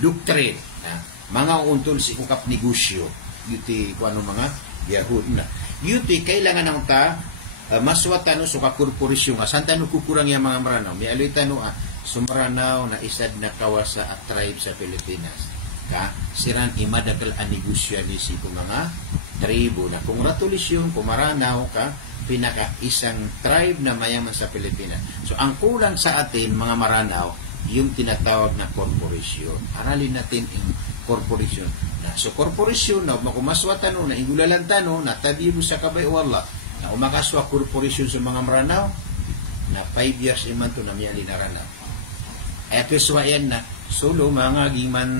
doktrin na mga untol si kukap negosyo yuti kung ano mga Yahud na yuti kailangan ng ta maswatan so ka korporasyon nga saan tano kukurang yung mga maranaw may aloy tano sumaranaw na isad na kawasa at tribe sa Pilipinas ka siran imadakal ang negosyo ni si kung mga tribo na kung ratulisyon kung maranaw ka pinaka isang tribe na mayaman sa Pilipinas so ang kulang sa atin mga maranaw yung tinatawag na korporasyon aralin natin yung korporasyon. Na so korporasyon na makumaswatan no na ingulalantan no na tabi mo sa kabay wala na umakaswa korporasyon sa mga maranaw na 5 years iman to na miya linaranaw. Ay peswayan na solo mga giman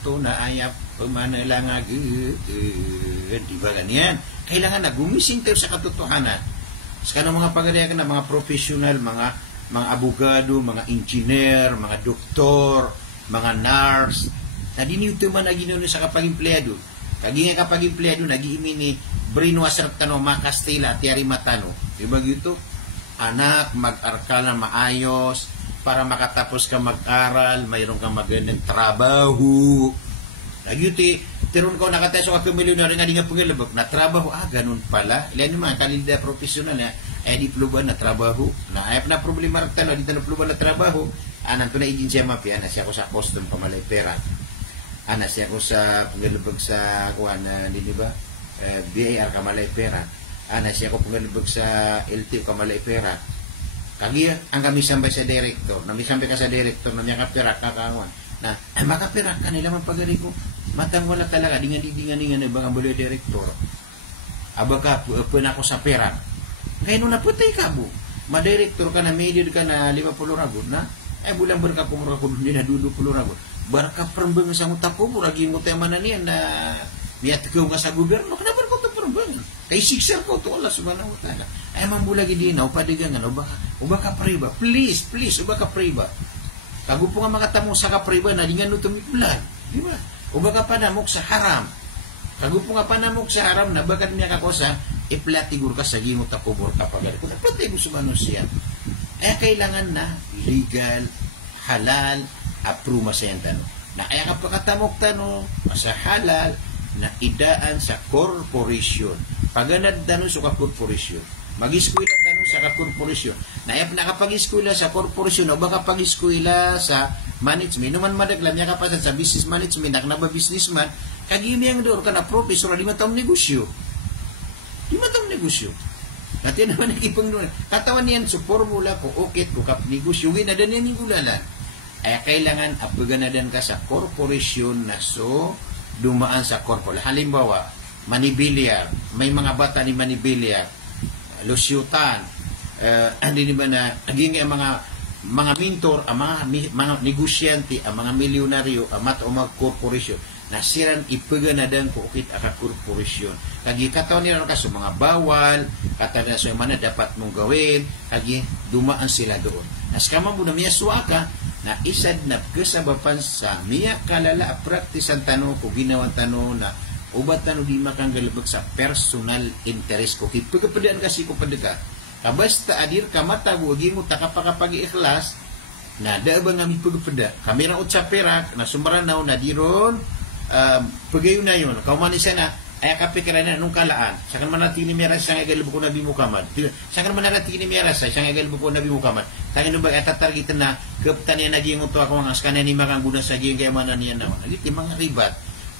to na ayap pamanalang di ba ganyan? Kailangan na gumising tayo sa katotohanan. Sa kanang mga pagariya na mga professional, mga abogado, mga engineer, mga doktor, mga nurse na diniuto man na ginuno sa kapag-empleyado. Kagi nga kapag-empleyado, nag-iimi ni brainwasher tano, makastila, tiyari matano. Diba gito? Anak, mag-aral na maayos, para makatapos ka mag-aral, mayroon kang magandang trabaho. Nagyuti, tiron ko nakateso ka milyonary nga di nga pangilabak, na trabaho, ganun pala. Ilan naman, kanilda profesional na, di pluban na trabaho. Na ayap na problema rin talo, di na pluban na trabaho. Anan ko na agency mapi, siya ko sa custom pamalay pera. Siya ko sa pangalabag sa kuha na, di ba? BIR kamalay pera. Siya ko pangalabag sa LTO kamalay pera. Kagi ang kami sambay sa director. Nami sambay ka sa director na niya kapera kakawan. Na makapera ka nila man pagari ko. Matang wala talaga. Dingan na ibang ambuloy director. Aba ka, puna ko sa pera. Kaya nung naputay ka po. Ma-director ka na, median ka na 50 ragon na. Bulang berka kumura ko din na 20 ragon. Barka perembang sa utak ko, lagi mo tayo manan na miyat ko nga sa gobyerno, kenapa ko ito perembang? Kay sikser ko ito, Allah subhanahu wa ta'ala. Ay, mambulagi din na, upadigangan, uba ka priba, please, uba ka priba. Kago po nga mga tamong sa kapriba na, di nga no tumikbulan, di ba? Uba ka panamok sa haram. Kago po nga panamok sa haram na, bagat niya kakosa, iplatigur ka sa gingot ako, burka pagal ko, napatay mo subhanahu siya. Ay, kailangan na, legal, halal, apruma sa yan tanong. Na kaya kapag katamok tanong, sa halal, na idaan sa korporasyon. Paganad tanong sa korporasyon. Mag-iskwila tanong sa korporasyon. Na nakapag-iskwila sa korporasyon, o baka pag-iskwila sa management, numan madaglam niya kapasan sa business management, naknaba businessman, kagimi ang doon ka na professor, 5 taong negosyo. 5 taong negosyo. Natin naman nakipang doon. Katawan niyan sa formula ko, okay, kukap negosyo, ginadan yan yung gulalan. Ay kailangan apaganadan ka sa korporasyon na so dumaan sa korporasyon. Halimbawa, Manibilyar, may mga bata ni Manibilyar, Lusyutan, hindi ba na naging mga mentor, ang mga negosyante, ang mga milyonaryo, ang mga korporasyon, na siran ipaganadan ko ukit aka korporasyon. Kagi kataon nila ka so mga bawal, kataon nila so yung mana dapat mong gawin, kagi dumaan sila doon. Nas kama mo na miya suaka, na isad na kasabapan sa miya kalala praktisan tano ko ginawan tano na ubat tano di makanggalabag sa personal interest ko. Kipagkapadaan kasi ko padaka. Kabasta adir ka matago, agi mo takapakapag-iikhlas, na daabang nga pagkapada. Kami na utsa perak, na sumaranaw na diron, pagayon na yun, kaumanis na, ay kapikiran na nung kalaan, sa kan manatini meras sang egal buko Nabi Muhammad. Sa kan manatini meras sang egal buko Nabi Muhammad. Tayo no ba tatargetan na kaptan niya naging uto ako ang askana ni makang guna sa giyang kaya manan niya naman. Nagiti mga ribat.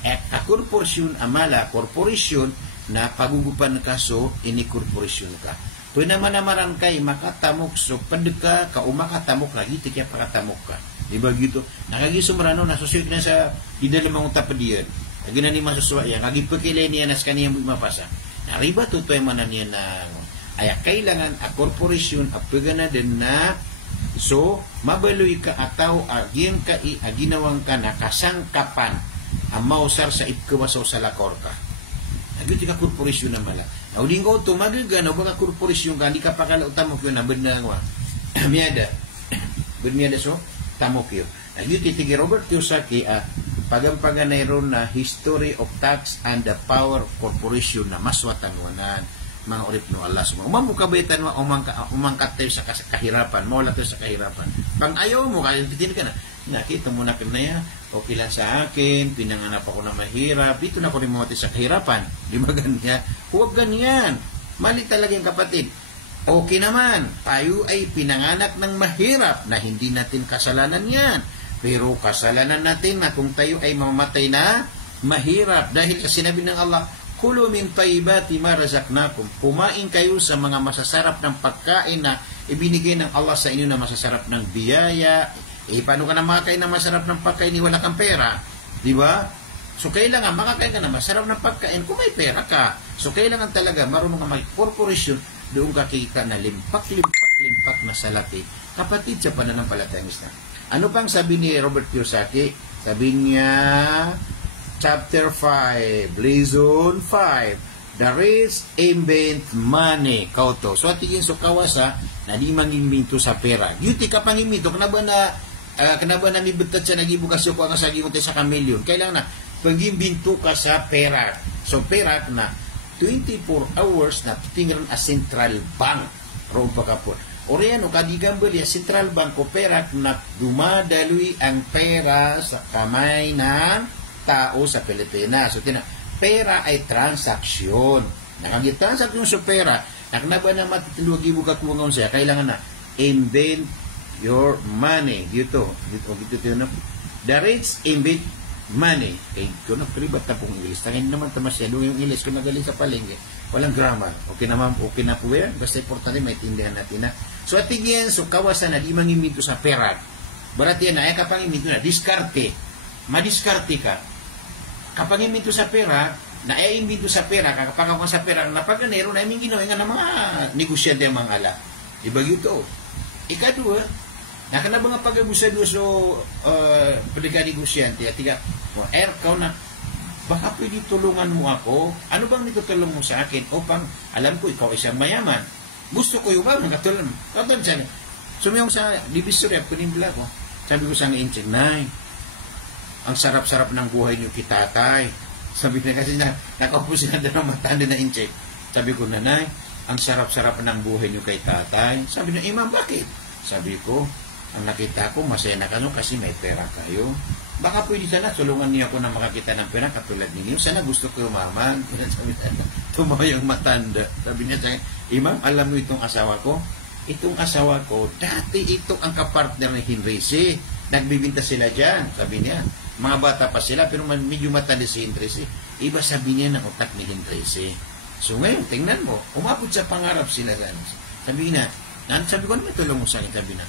A korporasyon amala, korporasyon na pagugupan kaso ini korporasyon ka. Pwede naman namaran kay makatamok so padeka ka o makatamok lagi ti kaya pakatamok ka. Di ba gitu? Nakagisumrano nasusuit na sa idali mga utapadiyan. Lagi na ni masuswa yan. Lagi pagkilay niya nas kaniyang mapasa. Nariba to yung manan niya na ay kailangan a korporasyon apagana din na so mabaloy ka ataw aging ka aginawang ka na kasangkapan ang mausar sa ipkawasaw sa lakor ka. Lagi ka korporasyon na mala. Nauding ko ito magagana baka korporasyon ka hindi ka pakalautamok yun na benda nga. Miada. Miada so tamok yun. Lagi titigi Robert Kiyosaki pagampaganay ron na History of Tax and the Power of Corporation na maswatanwanan mga urip no Allah sumama. Umamukabaitan mo umangkat tayo sa kahirapan. Mawala tayo sa kahirapan. Pang ayaw mo, kaya titin ka na. Nakita mo na pinaya, okay lang sa akin, pinanganap ako na mahirap, dito na ako rin mawati sa kahirapan. Di ba ganyan? Huwag ganyan. Mali talaga yung kapatid. Okay naman, tayo ay pinanganak ng mahirap na hindi natin kasalanan yan. Pero kasalanan natin na kung tayo ay mamatay na mahirap. Dahil sinabi ng Allah, Kulu min tayyibati ma razaqnakum. Kumain kayo sa mga masasarap ng pagkain na ibinigay ng Allah sa inyo na masasarap ng biyaya. Paano ka na makakain ng masarap ng pagkain ni wala kang pera? Di ba? So, kailangan makakain ka na masarap ng pagkain kung may pera ka. So, kailangan talaga marunong ka mag-corporation doon ka kita na limpak na salati. Kapatid sa pananampalatayang Islam. Ano pang sabi ni Robert Kiyosaki? Sabi niya, Chapter 5, Lesson 5, The rich invent money. Kauto. So, atingin so kawasa na di mangiminto sa pera. Yuti ka pangiminto. Kanaba na mibetat siya nagibukas yung ang sagi mo sa kamilyon. Kailangan na pagimbinto ka sa pera. So, pera na 24 hours na tingnan a central bank. Roon pa ka po. Oriano, kadigambal ya central bank o pera na dumadaloy ang pera sa kamay ng tao sa Pilipinas. So, pera ay transaksyon. Nakagitransaksyon sa pera, naknaba na matitulugi mo kakungon siya, kailangan na invent your money. Dito na. The rich invent money. Kung nakribat na pong English, tangin naman tamasyado yung English kung nagaling sa palengke. Walang grammar. Okay na po yan. Basta importante, maintindihan natin na. So, atigyan, so, kawasan na, di mangiminto sa pera. Barat yan na, kapag iminto na, diskarte. Madiskarte ka. Kapag iminto sa pera, na iminto sa pera, kapag ako sa pera, napaganero na iming ginawa nga ng mga negosyante ang mga ala. Diba ito? Ikadua, nakanaba nga pag-agusado so pagka negosyante, at tiga, kau na, baka pwede tulungan mo ako. Ano bang nitutulong mo sa akin? O pang, alam ko, ikaw isang mayaman. Gusto ko yung ba, nakatulong. Katan siya. Sumiyong sa divisory, kunimla ko. Sabi ko sa ngayon, Nay, ang sarap-sarap ng buhay niyo kitatay. Sabi niya kasi nakaupo sila na matanda na incheck. Sabi ko, Nanay, ang sarap-sarap ng buhay niyo kay tatay. Sabi niya, Imam, bakit? Sabi ko, ang nakita ko, masaya na kayo kasi may pera kayo. Baka pwede sana, tulungan niyo ako na makakita ng pera katulad ninyo. Sana gusto ko umaman. Sabi niya, tumawa yung matanda. Sabi niya, Imam, alam mo itong asawa ko? Itong asawa ko, dati ito ang kapartner ni Henry C. Nagbibinta sila dyan. Sabi niya, mga bata pa sila, pero medyo matanda si Henry C. Iba sabi niya ng utak ni Henry C. So ngayon, tingnan mo, umabot sa pangarap sila. Sabi niya, sabi ko, ano may tulong mo sa akin? Sabi na,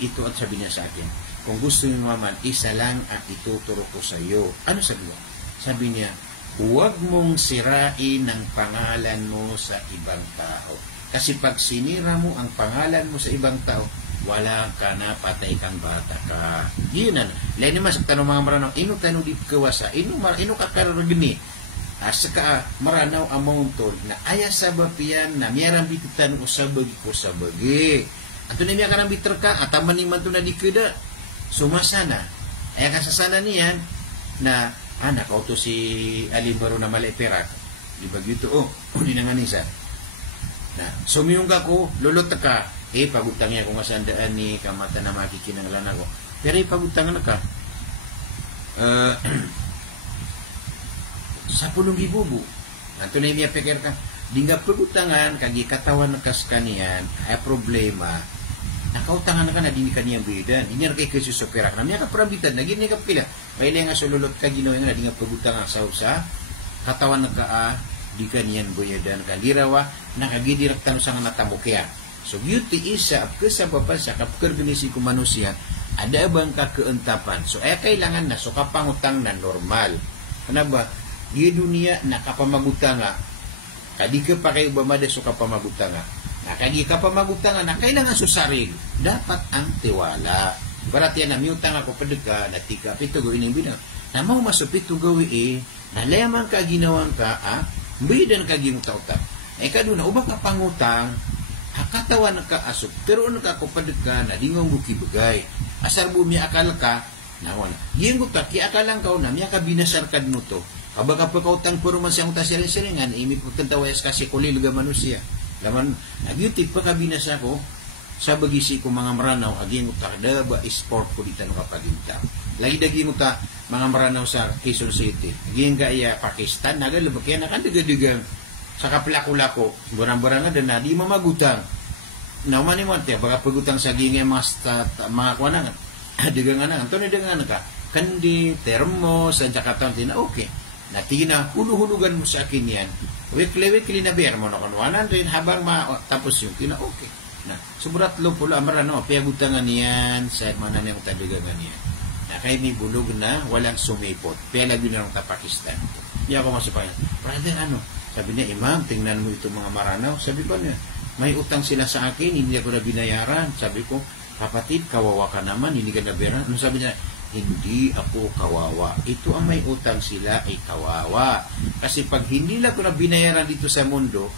ito at sabi niya sa akin, kung gusto niyo naman, isa lang ang ituturo ko sa iyo. Ano sabi niya? Sabi niya, huwag mong sirain ang pangalan mo sa ibang tao. Kasi pag sinira mo ang pangalan mo sa ibang tao, wala ka na, patay kang bata ka. Yun na. Lain naman sa tanong mga maranaw, ino tanong di kawasa, ino ka karagini. Saka maranaw amontol na aya sa bapian na miyarang bititan ko sa bagi. At ito na miya ka nang biterka, at taman ni man ito na di kada. Sumasana. Ay kasasana niyan na anak ko to si Alibaro na maliperak. Di ba gito? Di na nga nisa. Na, sumiyong ka ko, lulot ka. Pagutang niya kung masandaan ni kamata na makikinanglan ako. Pero pagutangan na ka. 10,000 bu. Nanto na niya pikir ka, di nga pagutangan, kagi katawan na kas kaniyan, ay problema, nakautangan na ka na, di kaniyang bidan, di niya kay kasusupirak na, niya kaparambitan, naging niya kapila, may nga sululot ka ginawa nga, di nga pagutangan sa usa, katawan na ka, di kaniyang buyadan, kalirawa, nakagidiraktan sa nga natamukya. So, beauty isa, kasababa sa kapkarganisi ko manusia, ada bang kakeentapan? So, kailangan na, so kapangutang na normal. Ano ba? Di dunia nakapamagutanga. Kadi ka pa kayo bamada so kapamagutanga. Kadi ka pamagutanga na kailangan susarig. Dapat ang tiwala. Berarti na miutang ako padagka na tika pito gawin ng binang. Na mau masupito gawin nalayaman ka ginawang ka bidan ka gimutauta. Kaduna ubang ka pangutang katawan ka asok pero ka ako padagka na dingong buki bagay. Asar bumi akal ka nawan. Gingo ta ki akalang ka na miya ka binasar kad nuto. Kabaga pagkautang puro man siyang tasirin-siringan, imi po tentawayas kasi kulil ga manusia. Laman, nagyutik pa kabinasa ko, sa bagisi ko mga maranaw, aging utak, ba sport ko dito no kapaginta. Lagi dagi mo ta, mga maranaw sa Quezon City. Aging ka iya Pakistan, nagalabak yan, nakandagadigang sa kaplako-lako, burang-burang na na, di mamagutang. Nauman mo, baga pagutang sa aging mga kuwanangan. Dagangan na, ito na dagangan ka. Kandi, termo, sa Jakarta, okay. Natina, hulu-hulugan mo sa akin yan. Weekly na beer mo na kanuanan rin habang tapos yung tina okay. Na, suburat lo pula amarano, piagutangan yan sa mana niyang tadagangan yan. Na kaya may bulog na walang sumipot. Pia lagi na lang ta Pakistan. Hindi ako masupayan. Brother, sabi niya, Imam, tingnan mo itong mga maranaw. Sabi ko niya, may utang sila sa akin, hindi ako na binayaran. Sabi ko, kapatid, kawawa ka naman, hindi ka nabayaran. Ano sabi niya? Hindi ako kawawa. Ito ang may utang sila ay kawawa. Kasi pag hindi lang ko na binayaran dito sa mundo,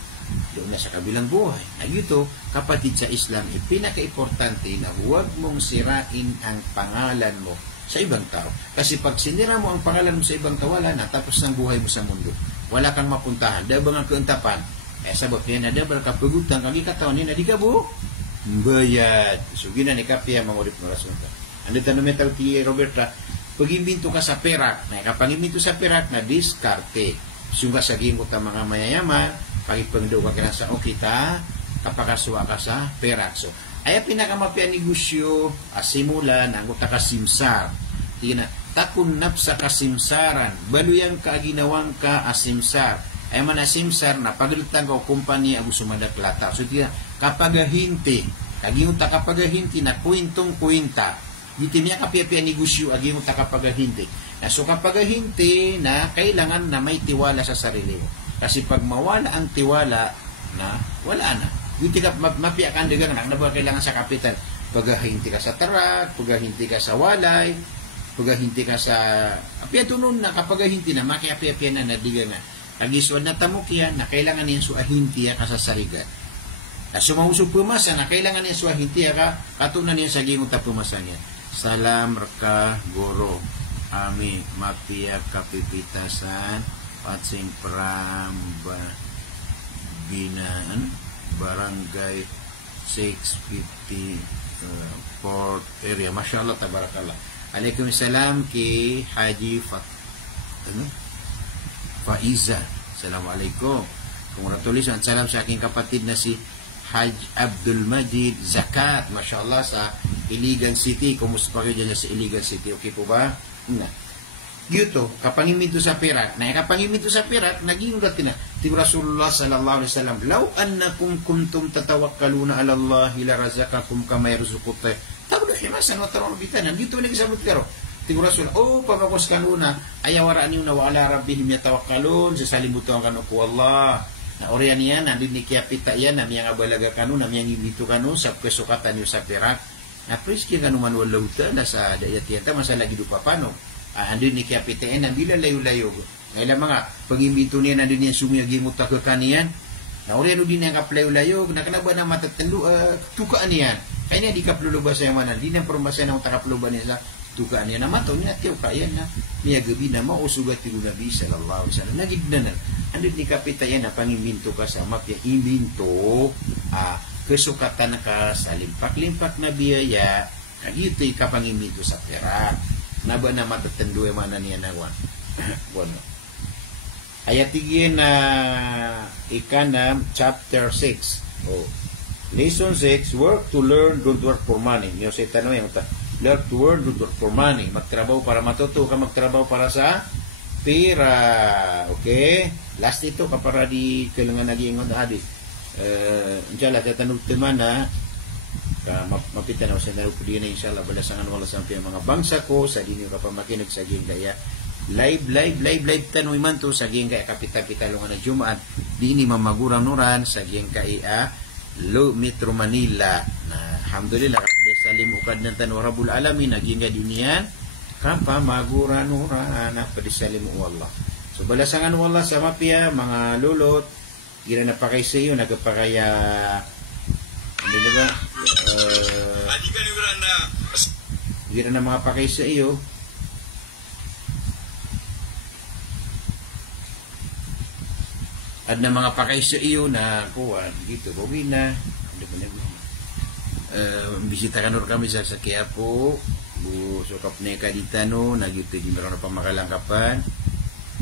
doon na sa kabilang buhay. Ay ito, kapatid sa Islam, pinaka-importante na huwag mong sirain ang pangalan mo sa ibang tao. Kasi pag sinira mo ang pangalan mo sa ibang tao, wala na, tapos ng buhay mo sa mundo. Wala kang mapuntahan. Dahil bang ang keuntapan? Sabab niya na dahil kapagutang kagi katawan niya na di ka bu? Bayad. So, gina ni kapya mangurip ng rasunta. Ando tanong metal ti Roberta, pag-imbinto ka sa perak, na kapag-imbinto sa perak na diskarte. Sunga sa gingot ang mga mayayaman, pag-ipangdo ka kaya sa kita, kapakaswa ka sa perak. So, ay pinakamapian negosyo, simulan, ang uta ka simsar. Tina, takunap sa kasimsaran, baluyang ka ginawang ka asimsar. Ay man asimsar na pagalitan ka o kumpanya ang sumadaklata. So, tina, kapag hinti, kagingot kapag hinti na kwintong-kwinta, dito niya kapiapian negosyo agi mo takapagahinti. So kapagahinti na kailangan na may tiwala sa sarili mo. Kasi pag mawala ang tiwala na wala na. Dito ka mapiakan dagang na ba kailangan sa kapital. Pagahinti ka sa tarak, pagahinti ka sa walay, pagahinti ka sa apiatunon na kapagahinti na makiapiapian na nadigang na. Agiswad na tamukya na kailangan niya suahinti ka sa sarigat. Sumahusog pumasa na kailangan niya suahinti ka katunan niya sa gingot na pumasa niya. Salam reka guru ami mapia kapipitasan patsing pramba binaan barangay 650 Port area. Masya Allah, tabarakallah. Waalaikumsalam ki Haji Faiza. Assalamualaikum. Congratulations. Salam sa aking kapatid na si Haj Abdul Majid Zakat, Masya Allah, sa Iligan City. Kumusta pa kayo dyan sa Iligan City? Okay po ba? Na. Gito, kapangiminto sa Perak. Na kapangiminto sa Perak, naging ugat na. Ti Rasulullah sallallahu alaihi wasallam, "Law annakum kuntum tatawakkaluna ala Allah la razaqakum kama yarzuqut." Tabdo himasan wa tarbitan. Gito lagi sabot karo. Ti Rasul, pagkos kanuna, ayawaraan niyo na wa ala rabbihim yatawakkalun, sa salimutan kanu ko Allah. Na orian yan, nandun ni Kiapita yan, na miyang abalaga kanu, na miyang ibito kanu, sa kesukatan niyo sa Perak. Na priski kanu manual lauta, na sa dayat yata, masa lagi dupa pano. Andun ni Kiapita yan, nabila layo-layo. Ngayon mga, pag-imbito niya, nandun niya sumiyagi mo ta kaniyan. Na orian din niya kaplayo-layo, na kanaba na matatalo, tukaan niyan. Kaya niya di kapluluba sa yung manan, di na prombasa na takapluba niya sa tukaan niya. Namataw niya, tiyo kayan na, niya gabi na mausugat yung Nabi sallallahu alaihi wasallam. Nagignanan. Andun ni Kapita yan na pangiminto ka sa mapya iminto kesukatan ka sa limpak-limpak na biyaya kagito'y kapangiminto sa pera. Naba na matatando yung mana niya na bueno. ayatigin na ikanam chapter 6. Oh. Lesson 6, work to learn, don't work for money. Yung sa tanong yung learn to work, don't work for money. Magtrabaho para matuto ka, magtrabaho para sa pera. Okay? Last ito kapara di kailangan naging adi. Inshallah tatanong teman na mapitan ako sa narupudi na inshallah balasangan wala sa mga bangsa ko sa dinyo kapamakinig sa ging kaya live tanong man to sa ging kaya kapita-pita lungan na Jumaat di ni mamagurang nuran sa ging kaya Metro Manila na alhamdulillah kapag sa limukad ng tanong Rabbul Alamin naging ka dinian kapamagurang nuran na padisalimu Allah. So balasangan wala sa mapya mga lulot gira na pa kay sa iyo nagpakaya hindi ba gira na mga pakay sa iyo at na mga pakay sa iyo na kuwan dito bawin na bisita kanor kami sa Quiapo sukap na kaditano nagito di meron na pamakalangkapan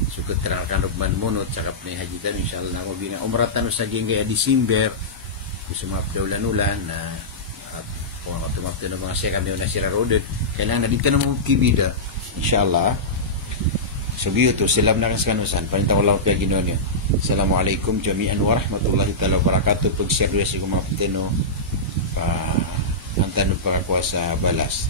sukat terakan rugman munot sakap na hajitan inshallah na ko bina umratan sa gingay December gusto mapdaulan-ulan na kung tumapto na mga siya kami na sira rodet kailangan na dito na mga kibida inshallah so to silam na kanusan paninta ko lang kaya ginoon yun. Assalamualaikum jami'an wa rahmatullahi ta'ala wa barakatuh pag-share si kumaptino pa ang tanong pa sa balas